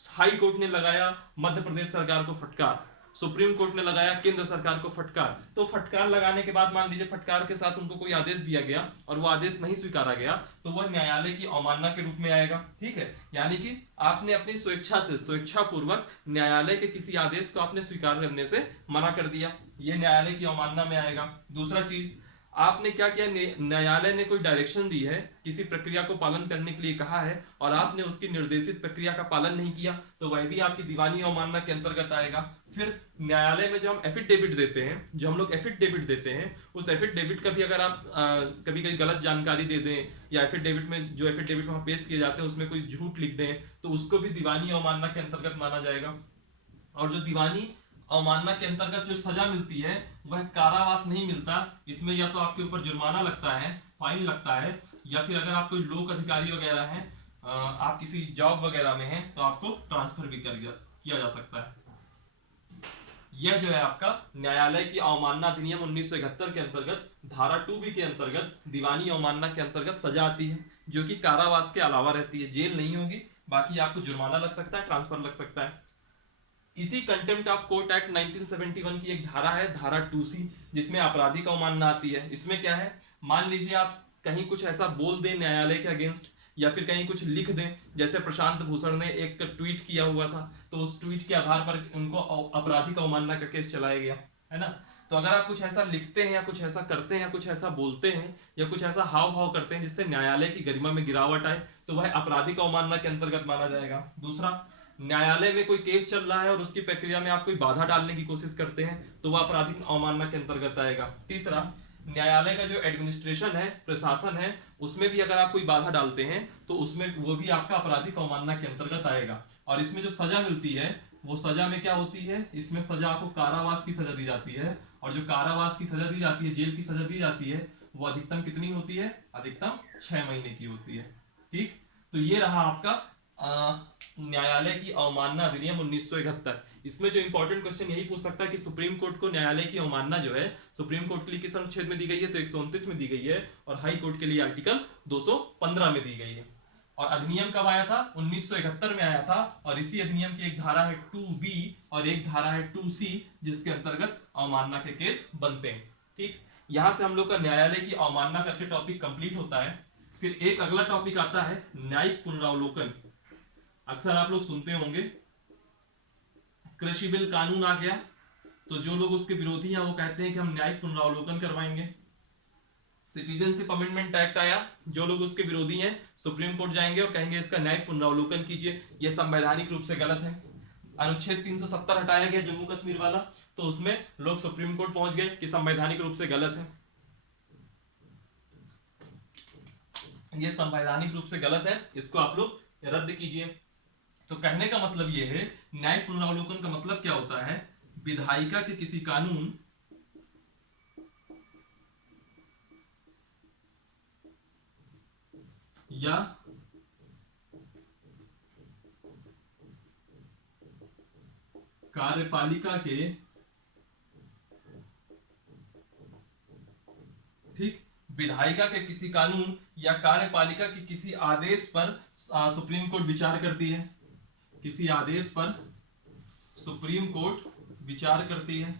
हाई कोर्ट ने लगाया मध्य प्रदेश सरकार को फटकार, सुप्रीम कोर्ट ने लगाया केंद्र सरकार को फटकार। तो फटकार लगाने के बाद मान लीजिए फटकार के साथ उनको कोई आदेश दिया गया और वो आदेश नहीं स्वीकारा गया, तो वह न्यायालय की अवमानना के रूप में आएगा, ठीक है। यानी कि आपने अपनी स्वेच्छा से, स्वेच्छा पूर्वक न्यायालय के किसी आदेश को आपने स्वीकार करने से मना कर दिया, ये न्यायालय की अवमानना में आएगा। दूसरा चीज, आपने क्या किया, न्यायालय ने कोई डायरेक्शन दी है, किसी प्रक्रिया को पालन करने के लिए कहा है और आपने उसकी निर्देशित प्रक्रिया का पालन नहीं किया, तो वह भी आपकी दीवानी अवमानना के अंतर्गत आएगा। फिर न्यायालय में जो हम एफिडेविट देते हैं, जो हम लोग एफिडेविट देते हैं, उस एफिडेविट का भी अगर आप कभी कभी गलत जानकारी दे दें, या एफिडेविट में जो एफिडेविट वहां पेश किए जाते हैं उसमें कोई झूठ लिख दें, तो उसको भी दीवानी अवमानना के अंतर्गत माना जाएगा। और जो दीवानी अवमानना के अंतर्गत जो सजा मिलती है वह कारावास नहीं मिलता, इसमें या तो आपके ऊपर जुर्माना लगता है, फाइन लगता है, या फिर अगर आप कोई लोक अधिकारी वगैरह हैं, आप किसी जॉब वगैरह में हैं, तो आपको ट्रांसफर भी किया जा सकता है। यह जो है आपका न्यायालय की अवमानना अधिनियम 1971 के अंतर्गत धारा 2B के अंतर्गत दीवानी अवमानना के अंतर्गत सजा आती है, जो कि कारावास के अलावा रहती है, जेल नहीं होगी, बाकी आपको जुर्माना लग सकता है, ट्रांसफर लग सकता है। इसी कंटेम्प्ट ऑफ कोर्ट एक्ट 1971 की एक धारा है, धारा 2C, जिसमें आपराधिक अवमानना आती है। इसमें क्या है, मान लीजिए आप कहीं कुछ ऐसा बोल दें न्यायालय के अगेंस्ट, या फिर कहीं कुछ लिख दें, जैसे प्रशांत भूषण ने एक ट्वीट किया हुआ था, तो उस ट्वीट के आधार पर उनको आपराधिक अवमानना का केस चलाया गया, है ना। तो अगर आप कुछ ऐसा लिखते हैं या कुछ ऐसा करते हैं या कुछ ऐसा बोलते हैं या कुछ ऐसा हाव भाव करते हैं जिससे न्यायालय की गरिमा में गिरावट आए, तो वह आपराधिक अवमानना के अंतर्गत माना जाएगा। दूसरा, न्यायालय में कोई केस चल रहा है और उसकी प्रक्रिया में आप कोई बाधा डालने की कोशिश करते हैं, तो वह आपराधिक अवमानना के अंतर्गत आएगा। तीसरा, न्यायालय का जो एडमिनिस्ट्रेशन है, प्रशासन है, उसमें भी अगर आप कोई बाधा डालते हैं तो उसमें वो भी आपका आपराधिक अवमानना के अंतर्गत आएगा। और इसमें जो सजा मिलती है वो सजा में क्या होती है, इसमें सजा आपको कारावास की सजा दी जाती है, और जो कारावास की सजा दी जाती है, जेल की सजा दी जाती है, वो अधिकतम कितनी होती है, अधिकतम 6 महीने की होती है, ठीक। तो ये रहा आपका न्यायालय की अवमानना अधिनियम 1971। इसमें जो इंपॉर्टेंट क्वेश्चन यही पूछ सकता है कि सुप्रीम कोर्ट को न्यायालय की अवमानना जो है सुप्रीम कोर्ट के लिए किस अनुच्छेद में दी गई है, तो 129 में दी गई है, और हाई कोर्ट के लिए आर्टिकल 215 में दी गई है। और अधिनियम कब आया था, 1971 में आया था, और इसी अधिनियम की एक धारा है 2B और एक धारा है 2C, जिसके अंतर्गत अवमानना के केस बनते हैं, ठीक। यहां से हम लोग का न्यायालय की अवमानना करके टॉपिक कंप्लीट होता है। फिर एक अगला टॉपिक आता है न्यायिक पुनरावलोकन। अक्सर आप लोग सुनते होंगे कृषि बिल कानून आ गया, तो जो लोग उसके विरोधी हैं वो कहते हैं कि हम न्यायिक पुनरावलोकन करवाएंगे। सिटीजनशिप अमेंडमेंट एक्ट आया, जो लोग उसके विरोधी हैं सुप्रीम कोर्ट जाएंगे और कहेंगे इसका न्यायिक पुनरावलोकन कीजिए, यह संवैधानिक रूप से गलत है। अनुच्छेद 370 हटाया गया जम्मू कश्मीर वाला, तो उसमें लोग सुप्रीम कोर्ट पहुंच गए कि संवैधानिक रूप से गलत है। ये संवैधानिक रूप से गलत है, इसको आप लोग रद्द कीजिए। तो कहने का मतलब ये है, न्यायिक पुनरावलोकन का मतलब क्या होता है, विधायिका के किसी कानून या कार्यपालिका के, ठीक, विधायिका के किसी कानून या कार्यपालिका के किसी आदेश पर सुप्रीम कोर्ट विचार करती है, किसी आदेश पर सुप्रीम कोर्ट विचार करती है,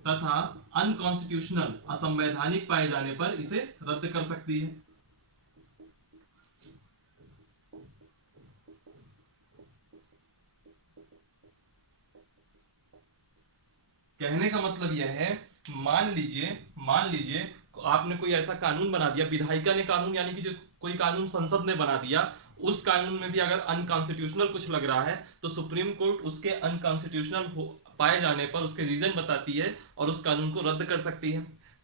तथा अनकॉन्स्टिट्यूशनल असंवैधानिक पाए जाने पर इसे रद्द कर सकती है। कहने का मतलब यह है, मान लीजिए आपने कोई ऐसा कानून बना दिया, विधायिका ने कानून यानी कि जो कोई कानून संसद ने बना दिया, उस कानून में भी अगर अनकॉन्स्टिट्यूशनल कुछ लग रहा है तो सुप्रीम कोर्ट उसके अनकॉन्स्टिट्यूशनल पाए जाने पर उसके रीजन बताती है और उस कानून को रद्द कर सकती है।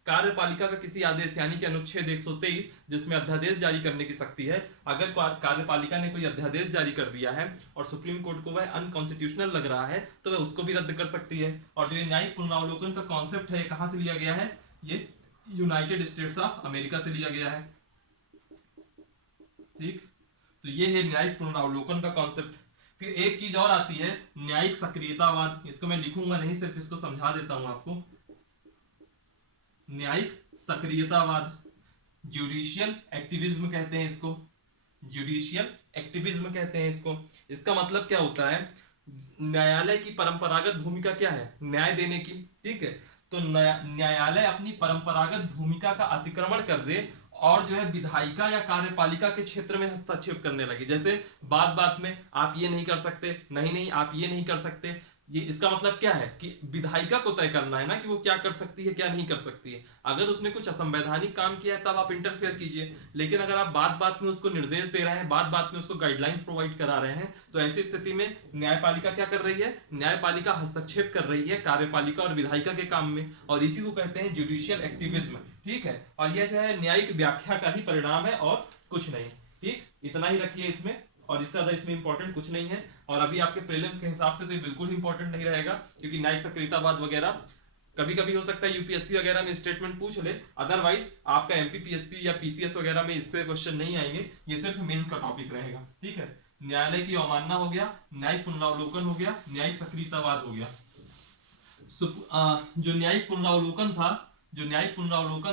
कार्यपालिका का किसी आदेश यानी कि अनुच्छेद 123 जिसमें अध्यादेश जारी करने की शक्ति है, अगर कार्यपालिका ने कोई अध्यादेश जारी कर दिया है और सुप्रीम कोर्ट को वह अनकॉन्स्टिट्यूशनल लग रहा है तो वह उसको भी रद्द कर सकती है। और जो ये न्यायिक पुनरावलोकन का कॉन्सेप्ट है, कहां से लिया गया है, ये यूनाइटेड स्टेट्स ऑफ अमेरिका से लिया गया है। ठीक, तो ये है न्यायिक पुनरावलोकन का कॉन्सेप्ट। फिर एक चीज और आती है, न्यायिक सक्रियतावाद। इसको मैं लिखूंगा नहीं, सिर्फ इसको समझा देता हूं आपको। न्यायिक सक्रियतावाद, जुडिशियल एक्टिविज्म कहते हैं इसको, जुडिशियल एक्टिविज्म कहते हैं इसको। इसका मतलब क्या होता है, न्यायालय की परंपरागत भूमिका क्या है, न्याय देने की, ठीक है। तो न्यायालय अपनी परंपरागत भूमिका का अतिक्रमण कर दे और जो है विधायिका या कार्यपालिका के क्षेत्र में हस्तक्षेप करने लगे। जैसे बात बात में आप ये नहीं कर सकते, नहीं नहीं आप ये नहीं कर सकते, ये इसका मतलब क्या है कि विधायिका को तय करना है ना कि वो क्या कर सकती है क्या नहीं कर सकती है। अगर उसने कुछ असंवैधानिक काम किया है तब आप इंटरफेयर कीजिए, लेकिन अगर आप बात बात में उसको निर्देश दे रहे हैं, बात बात में उसको गाइडलाइंस प्रोवाइड करा रहे हैं, तो ऐसी स्थिति में न्यायपालिका क्या कर रही है, न्यायपालिका हस्तक्षेप कर रही है कार्यपालिका और विधायिका के काम में, और इसी को कहते हैं जुडिशियल एक्टिविज्म। ठीक है, और यह जो है न्यायिक व्याख्या का ही परिणाम है और कुछ नहीं। ठीक, इतना ही रखिए इसमें, और इससे ज्यादा इसमें इंपॉर्टेंट कुछ नहीं है। और अभी आपके प्रीलिम्स के हिसाब से तो ये बिल्कुल इंपॉर्टेंट नहीं रहेगा, क्योंकि न्यायिक सक्रियतावाद वगैरह कभी कभी हो सकता है यूपीएससी वगैरह में स्टेटमेंट पूछ ले, अदरवाइज आपका एमपीपीएससी या पीसीएस वगैरह में इससे क्वेश्चन नहीं आएंगे, ये सिर्फ मेंस का टॉपिक रहेगा। ठीक है, न्यायालय की अवमानना हो गया, न्यायिक पुनरावलोकन हो गया, न्यायिक सक्रियतावाद हो गया। जो न्यायिक पुनरावलोकन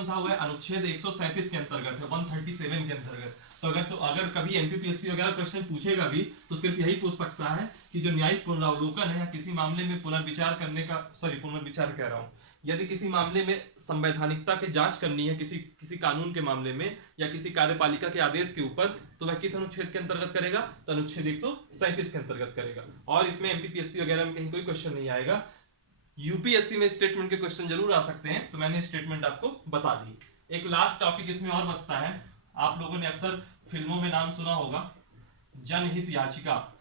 था वह अनुच्छेद 137 के अंतर्गत है, 137 के अंतर्गत। तो अगर कभी एमपीपीएससी वगैरह क्वेश्चन पूछेगा भी तो सिर्फ यही पूछ सकता है कि जो न्यायिक पुनरावलोकन है या किसी मामले में पुनर्विचार करने का, पुनर्विचार कह रहा हूं, यदि किसी मामले में संवैधानिकता की जांच करनी है किसी कानून के मामले में या किसी कार्यपालिका के आदेश के ऊपर, तो वह किस अनुच्छेद के अंतर्गत करेगा, तो अनुच्छेद 137 के अंतर्गत करेगा। और इसमें एमपीपीएससी वगैरह में कहीं कोई क्वेश्चन नहीं आएगा। यूपीएससी में स्टेटमेंट के क्वेश्चन जरूर आ सकते हैं, तो मैंने स्टेटमेंट आपको बता दी। एक लास्ट टॉपिक इसमें और बचता है, आप लोगों ने अक्सर फिल्मों में नाम सुना होगा, जनहित याचिका।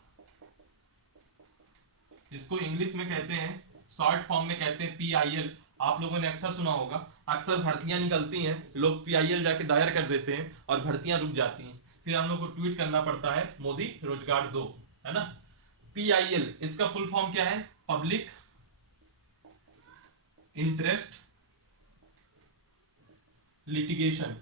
इसको इंग्लिश में कहते हैं, शॉर्ट फॉर्म में कहते हैं पीआईएल। आप लोगों ने अक्सर सुना होगा, अक्सर भर्तियां निकलती हैं, लोग पीआईएल जाके दायर कर देते हैं और भर्तियां रुक जाती हैं, फिर हम लोग को ट्वीट करना पड़ता है मोदी रोजगार दो, है ना। पीआईएल इसका फुल फॉर्म क्या है, पब्लिक इंटरेस्ट लिटिगेशन।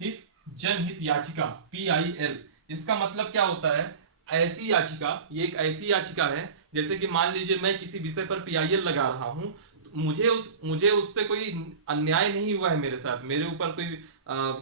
ठीक, जनहित याचिका पीआईएल, इसका मतलब क्या होता है, ऐसी याचिका, ये एक ऐसी याचिका है, जैसे कि मान लीजिए मैं किसी विषय पर पीआईएल लगा रहा हूं, मुझे उससे कोई अन्याय नहीं हुआ है मेरे साथ, मेरे ऊपर कोई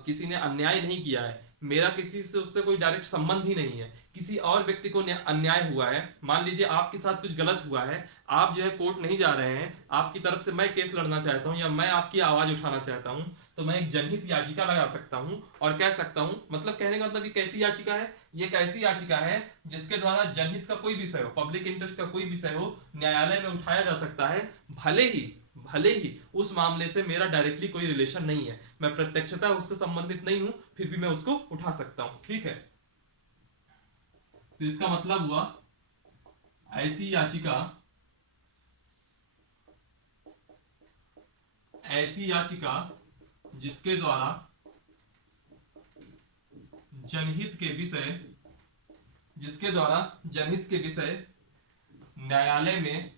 किसी ने अन्याय नहीं किया है, मेरा किसी से उससे कोई डायरेक्ट संबंध ही नहीं है, किसी और व्यक्ति को अन्याय हुआ है, मान लीजिए आपके साथ कुछ गलत हुआ है, आप जो है कोर्ट नहीं जा रहे हैं, आपकी तरफ से मैं केस लड़ना चाहता हूं या मैं आपकी आवाज उठाना चाहता हूं, तो मैं एक जनहित याचिका लगा सकता हूं और कह सकता हूं, मतलब कहने का मतलब ये कैसी याचिका है, ये एक ऐसी याचिका है जिसके द्वारा जनहित का कोई विषय हो, पब्लिक इंटरेस्ट का कोई विषय हो, न्यायालय में उठाया जा सकता है, भले ही उस मामले से मेरा डायरेक्टली कोई रिलेशन नहीं है, मैं प्रत्यक्षता उससे संबंधित नहीं हूं, फिर भी मैं उसको उठा सकता हूं। ठीक है, तो इसका मतलब हुआ ऐसी याचिका ऐसी याचिका जिसके द्वारा जनहित के विषय न्यायालय में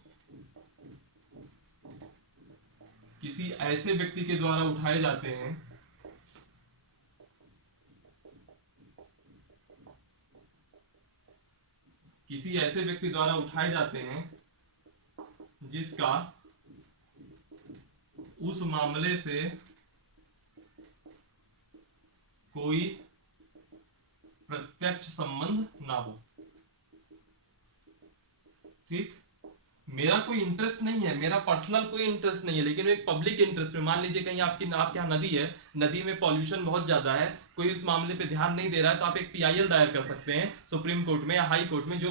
किसी ऐसे व्यक्ति के द्वारा उठाए जाते हैं जिसका उस मामले से कोई प्रत्यक्ष संबंध ना हो। ठीक, मेरा कोई इंटरेस्ट नहीं है, मेरा पर्सनल कोई इंटरेस्ट नहीं है, लेकिन एक पब्लिक इंटरेस्ट में, मान लीजिए कहीं आपके यहाँ नदी है, नदी में पॉल्यूशन बहुत ज्यादा है, कोई इस मामले पे ध्यान नहीं दे रहा है, तो आप एक पीआईएल दायर कर सकते हैं सुप्रीम कोर्ट में या हाई कोर्ट में, जो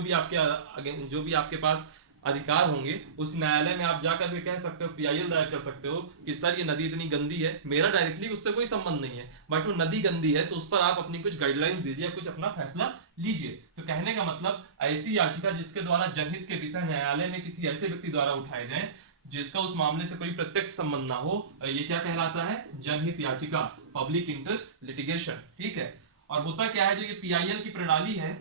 भी आपके पास अधिकार होंगे उस न्यायालय में आप जाकर के कह सकते हो, पीआईएल दायर कर सकते हो कि सर ये नदी इतनी गंदी है, मेरा डायरेक्टली उससे कोई संबंध नहीं है, बट वो नदी गंदी है तो उस पर आप अपनी कुछ गाइडलाइंस दीजिए, कुछ अपना फैसला लीजिए। तो कहने का मतलब ऐसी याचिका जिसके द्वारा जनहित के विषय न्यायालय में किसी ऐसे व्यक्ति द्वारा उठाए जाए जिसका उस मामले से कोई प्रत्यक्ष संबंध ना हो, ये क्या कहलाता है? जनहित याचिका, पब्लिक इंटरेस्ट लिटिगेशन। ठीक है, और होता क्या है, जो ये पीआईएल की प्रणाली है,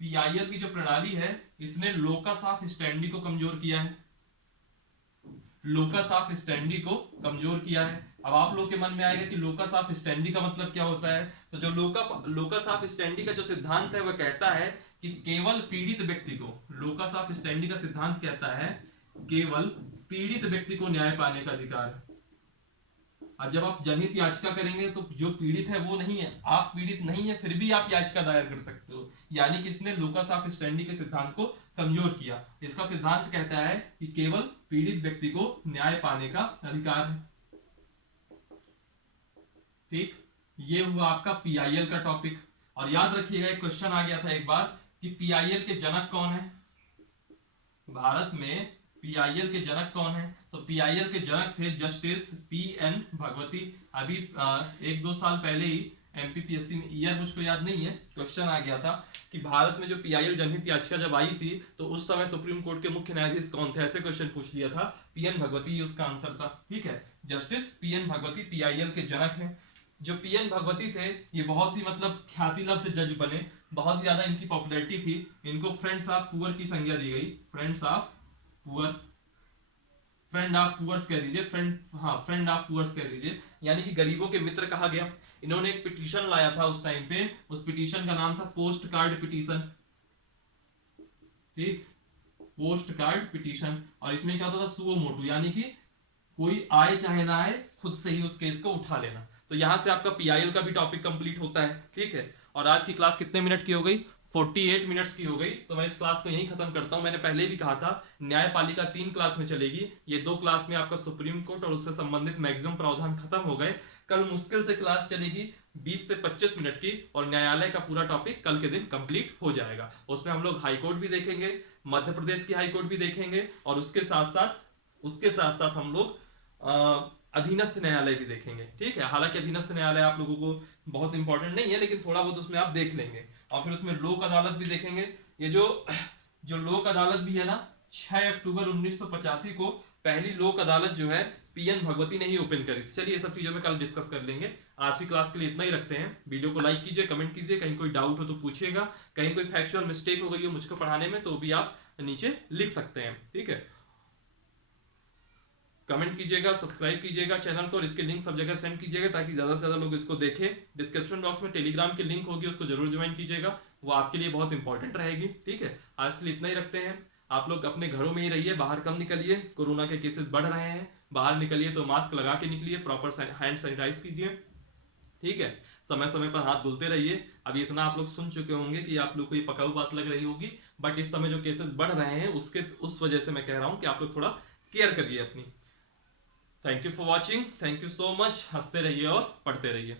पीआईएल की जो प्रणाली है, इसने लोकस ऑफ स्टैंडी को कमजोर किया है, लोकस ऑफ स्टैंडी को कमजोर किया है। अब आप लोग के मन में आएगा कि लोकस ऑफ स्टैंडी का मतलब क्या होता है, तो जो लोकस ऑफ स्टैंडी का जो सिद्धांत है वह कहता है कि केवल पीड़ित व्यक्ति को, लोकस ऑफ स्टैंडी का सिद्धांत कहता है केवल पीड़ित व्यक्ति को न्याय पाने का अधिकार है। अब जब आप जनहित याचिका करेंगे तो जो पीड़ित है वो नहीं है, आप पीड़ित नहीं है फिर भी आप याचिका दायर कर सकते हो, यानी कि इसने लोकस ऑफ स्टैंडी के सिद्धांत को कमजोर किया। इसका सिद्धांत कहता है कि केवल पीड़ित व्यक्ति को न्याय पाने का अधिकार है। ठीक, ये हुआ आपका पीआईएल का टॉपिक। और याद रखिएगा एक क्वेश्चन आ गया था एक बार कि पीआईएल के जनक कौन है, भारत में पीआईएल के जनक कौन है, तो पीआईएल के जनक थे जस्टिस पीएन भगवती। अभी 1-2 साल पहले ही एमपीपीएससी में, ईयर मुझको याद नहीं है, क्वेश्चन आ गया था कि भारत में जो पीआईएल जनहित याचिका जब आई थी तो उस समय सुप्रीम कोर्ट के मुख्य न्यायाधीश कौन थे, ऐसे क्वेश्चन पूछ लिया था, पीएन भगवती उसका आंसर था। ठीक है, जस्टिस पीएन भगवती पीआईएल के जनक हैं। जो पीएन भगवती थे ये बहुत ही मतलब ख्याति लब्ध जज बने, बहुत ज्यादा इनकी पॉपुलैरिटी थी, इनको फ्रेंड्स ऑफ पुअर की संज्ञा दी गई, फ्रेंड ऑफ पुअर्स कह दीजिए, फ्रेंड ऑफ पुअर्स कह दीजिए, यानी कि गरीबों के मित्र कहा गया। इन्होंने एक पिटीशन लाया था उस टाइम पे, उस पिटीशन का नाम था पोस्ट कार्ड पिटीशन। ठीक, पोस्ट कार्ड पिटीशन, और इसमें क्या होता था, सुओ मोटू, यानी कि कोई आए चाहे ना आए खुद से ही उस केस को उठा लेना। तो यहां से आपका पीआईएल का भी टॉपिक कंप्लीट होता है। ठीक है, और आज की क्लास कितने मिनट की हो गई? 48 मिनट्स की हो गई। तो मैं इस क्लास को यहीं खत्म करता हूं। मैंने पहले भी कहा था न्यायपालिका 3 क्लास में चलेगी, ये 2 क्लास में आपका सुप्रीम कोर्ट और उससे संबंधित मैक्सिमम प्रावधान खत्म हो गए। कल मुश्किल से क्लास चलेगी 20 से 25 मिनट की, और न्यायालय का पूरा टॉपिक कल के दिन कंप्लीट हो जाएगा। उसमें हम लोग हाई कोर्ट भी देखेंगे, मध्य प्रदेश की हाई कोर्ट भी देखेंगे, और उसके साथ साथ हम लोग अधीनस्थ न्यायालय भी देखेंगे। ठीक है, हालांकि अधीनस्थ न्यायालय आप लोगों को बहुत इंपॉर्टेंट नहीं है, लेकिन थोड़ा बहुत उसमें आप देख लेंगे। और फिर उसमें लोक अदालत भी देखेंगे। ये जो लोक अदालत भी है ना, 6 अक्टूबर 1985 को पहली लोक अदालत जो है पीएन भगवती ने ही ओपन करी थी। चलिए ये सब चीजों में कल डिस्कस कर लेंगे। आज की क्लास के लिए इतना ही रखते हैं। वीडियो को लाइक कीजिए, कमेंट कीजिए, कहीं कोई डाउट हो तो पूछिएगा, कहीं कोई फैक्चुअल मिस्टेक हो गई हो मुझको पढ़ाने में तो भी आप नीचे लिख सकते हैं। ठीक है, कमेंट कीजिएगा, सब्सक्राइब कीजिएगा चैनल को, और इसके लिंक सब जगह सेंड कीजिएगा ताकि ज्यादा से ज्यादा लोग इसको देखें। डिस्क्रिप्शन बॉक्स में टेलीग्राम की लिंक होगी, उसको जरूर ज्वाइन कीजिएगा, वो आपके लिए बहुत इंपॉर्टेंट रहेगी। ठीक है, आज के लिए इतना ही रखते हैं। आप लोग अपने घरों में ही रहिए, बाहर कम निकलिए, कोरोना के केसेस बढ़ रहे हैं, बाहर निकलिए तो मास्क लगा के निकलिए, प्रॉपर हैंड सैनिटाइज कीजिए। ठीक है, समय समय पर हाथ धुलते रहिए। अभी इतना आप लोग सुन चुके होंगे कि आप लोग को ये पकाऊ बात लग रही होगी, बट इस समय जो केसेस बढ़ रहे हैं उस वजह से मैं कह रहा हूं कि आप लोग थोड़ा केयर करिए अपनी। Thank you for watching, thank you so much. हंसते रहिए और पढ़ते रहिए।